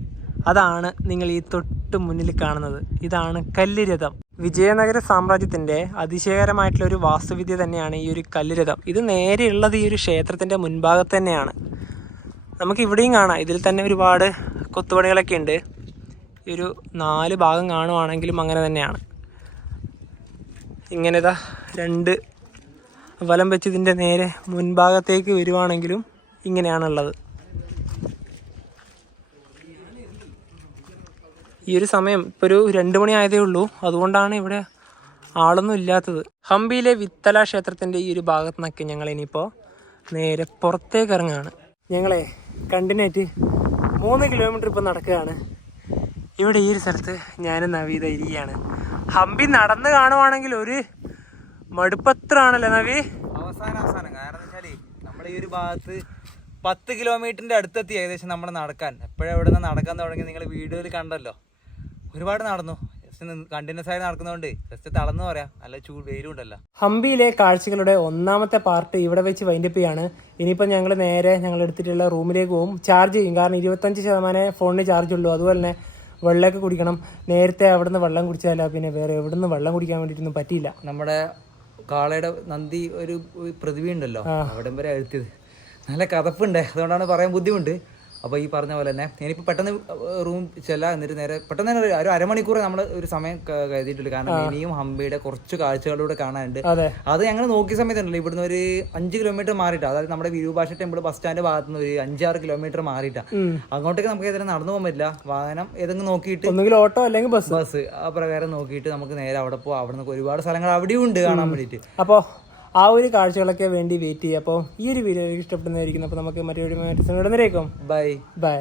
അതാണ് നിങ്ങൾ ഈ തൊട്ട് മുന്നിൽ കാണുന്നത്. ഇതാണ് കല്ലുരഥം. വിജയനഗര സാമ്രാജ്യത്തിൻ്റെ അതിശയകരമായിട്ടുള്ള ഒരു വാസ്തുവിദ്യ തന്നെയാണ് ഈ ഒരു കല്ലുരഥം. ഇത് നേരെയുള്ളത് ഈ ഒരു ക്ഷേത്രത്തിൻ്റെ മുൻഭാഗത്ത് തന്നെയാണ്. നമുക്ക് ഇവിടെയും കാണാം. ഇതിൽ തന്നെ ഒരുപാട് കൊത്തുപണികളൊക്കെ ഉണ്ട്. ഈ ഒരു 4 ഭാഗം കാണുവാണെങ്കിലും അങ്ങനെ തന്നെയാണ്. ഇങ്ങനെതാ 2 വലം വെച്ച് ഇതിൻ്റെ നേരെ മുൻഭാഗത്തേക്ക് വരുവാണെങ്കിലും ഇങ്ങനെയാണുള്ളത്. ഈ ഒരു സമയം ഇപ്പോൾ ഒരു 2 മണി ആയതേ ഉള്ളൂ. അതുകൊണ്ടാണ് ഇവിടെ ആളൊന്നും ഇല്ലാത്തത്. ഹംപിയിലെ വിത്തല ക്ഷേത്രത്തിൻ്റെ ഈ ഒരു ഭാഗത്ത് നിന്നൊക്കെ ഞങ്ങൾ ഇനിയിപ്പോൾ നേരെ പുറത്തേക്ക് ഇറങ്ങുകയാണ്. ഞങ്ങളെ കണ്ടിന്യൂറ്റ് 3 കിലോമീറ്റർ ഇപ്പോൾ നടക്കുകയാണ്. ഇവിടെ ഈ ഒരു സ്ഥലത്ത് ഞാനും നവീത ഇരിക്കുകയാണ്. ഹംപി നടന്ന് കാണുവാണെങ്കിൽ ഒരു മടുപ്പത്രാണല്ലേ നവി? അവസാനം കാരണം വെച്ചാൽ നമ്മൾ ഈ ഒരു ഭാഗത്ത് 10 കിലോമീറ്ററിൻ്റെ അടുത്തെത്തി ഏകദേശം നമ്മൾ നടക്കാൻ. എപ്പോഴും എവിടെ നിന്ന് നടക്കാൻ തുടങ്ങി നിങ്ങൾ വീഡിയോയിൽ കണ്ടല്ലോ. ഒരുപാട് നടന്നു. ജസ്റ്റ് കണ്ടിന്യൂസ് ആയി നടക്കുന്നതുകൊണ്ട് ജസ്റ്റ് തളർന്നു പറയാം, നല്ല വെയിലും ഉണ്ടല്ലോ. ഹംപിയിലെ കാഴ്ചകളുടെ ഒന്നാമത്തെ പാർട്ട് ഇവിടെ വെച്ച് വൈൻഡപ്പ് ചെയ്യാണ്. ഇനിയിപ്പോൾ ഞങ്ങൾ നേരെ ഞങ്ങൾ എടുത്തിട്ടുള്ള റൂമിലേക്ക് പോകും. ചാർജ് ചെയ്യും, കാരണം 25% ഫോണിന് ചാർജ് ഉള്ളൂ. അതുപോലെ തന്നെ വെള്ളമൊക്കെ കുടിക്കണം. നേരത്തെ അവിടുന്ന് വെള്ളം കുടിച്ചാല പിന്നെ വേറെ എവിടുന്ന് വെള്ളം കുടിക്കാൻ വേണ്ടിയിട്ടൊന്നും പറ്റിയില്ല. നമ്മുടെ കാളയുടെ നന്ദി ഒരു പ്രതിഭ ഉണ്ടല്ലോ, അവിടം വരെ എഴുത്തിയത് നല്ല കഥപ്പുണ്ട്, അതുകൊണ്ടാണ് പറയാൻ ബുദ്ധിമുട്ട്. അപ്പോൾ ഈ പറഞ്ഞ പോലെ തന്നെ ഞാനിപ്പോൾ പെട്ടെന്ന് റൂം ചെല്ലാം, എന്നിട്ട് നേരെ പെട്ടെന്ന് തന്നെ ഒരു അരമണിക്കൂർ നമ്മൾ ഒരു സമയം കരുതിയിട്ടുണ്ട്. കാരണം ഇനിയും ഹംപിയുടെ കുറച്ച് കാഴ്ചകളിലൂടെ കാണാനുണ്ട്. അത് ഞങ്ങൾ നോക്കിയ സമയത്തുണ്ടല്ലോ, ഇവിടുന്ന് ഒരു 5 കിലോമീറ്റർ മാറിയിട്ടാണ്, അതായത് നമ്മുടെ വിരൂപാക്ഷ ടെമ്പിൾ ബസ് സ്റ്റാൻഡ് ഭാഗത്ത് നിന്ന് ഒരു 5-6 കിലോമീറ്റർ മാറിയിട്ടാണ്. അങ്ങോട്ടേക്ക് നമുക്ക് ഏതായാലും നടന്നു പോകാൻ പറ്റില്ല, വാഹനം ഏതെങ്കിലും നോക്കിയിട്ട് ഒന്നുകിൽ ഓട്ടോ അല്ലെങ്കിൽ ബസ് ആ പ്രകാരം നോക്കിയിട്ട് നമുക്ക് നേരെ അവിടെ പോകാം. അവിടെ നിന്ന് ഒരുപാട് സ്ഥലങ്ങൾ അവിടെയും ഉണ്ട് കാണാൻ വേണ്ടിയിട്ട്. അപ്പോൾ ആ ഒരു കാഴ്ചകളൊക്കെ വേണ്ടി വെയിറ്റ് ചെയ്യുക. അപ്പോൾ ഈ ഒരു വീഡിയോ ഇഷ്ടപ്പെടുന്നതായിരിക്കും. അപ്പോൾ നമുക്ക് മറ്റൊരു ബൈ ബൈ.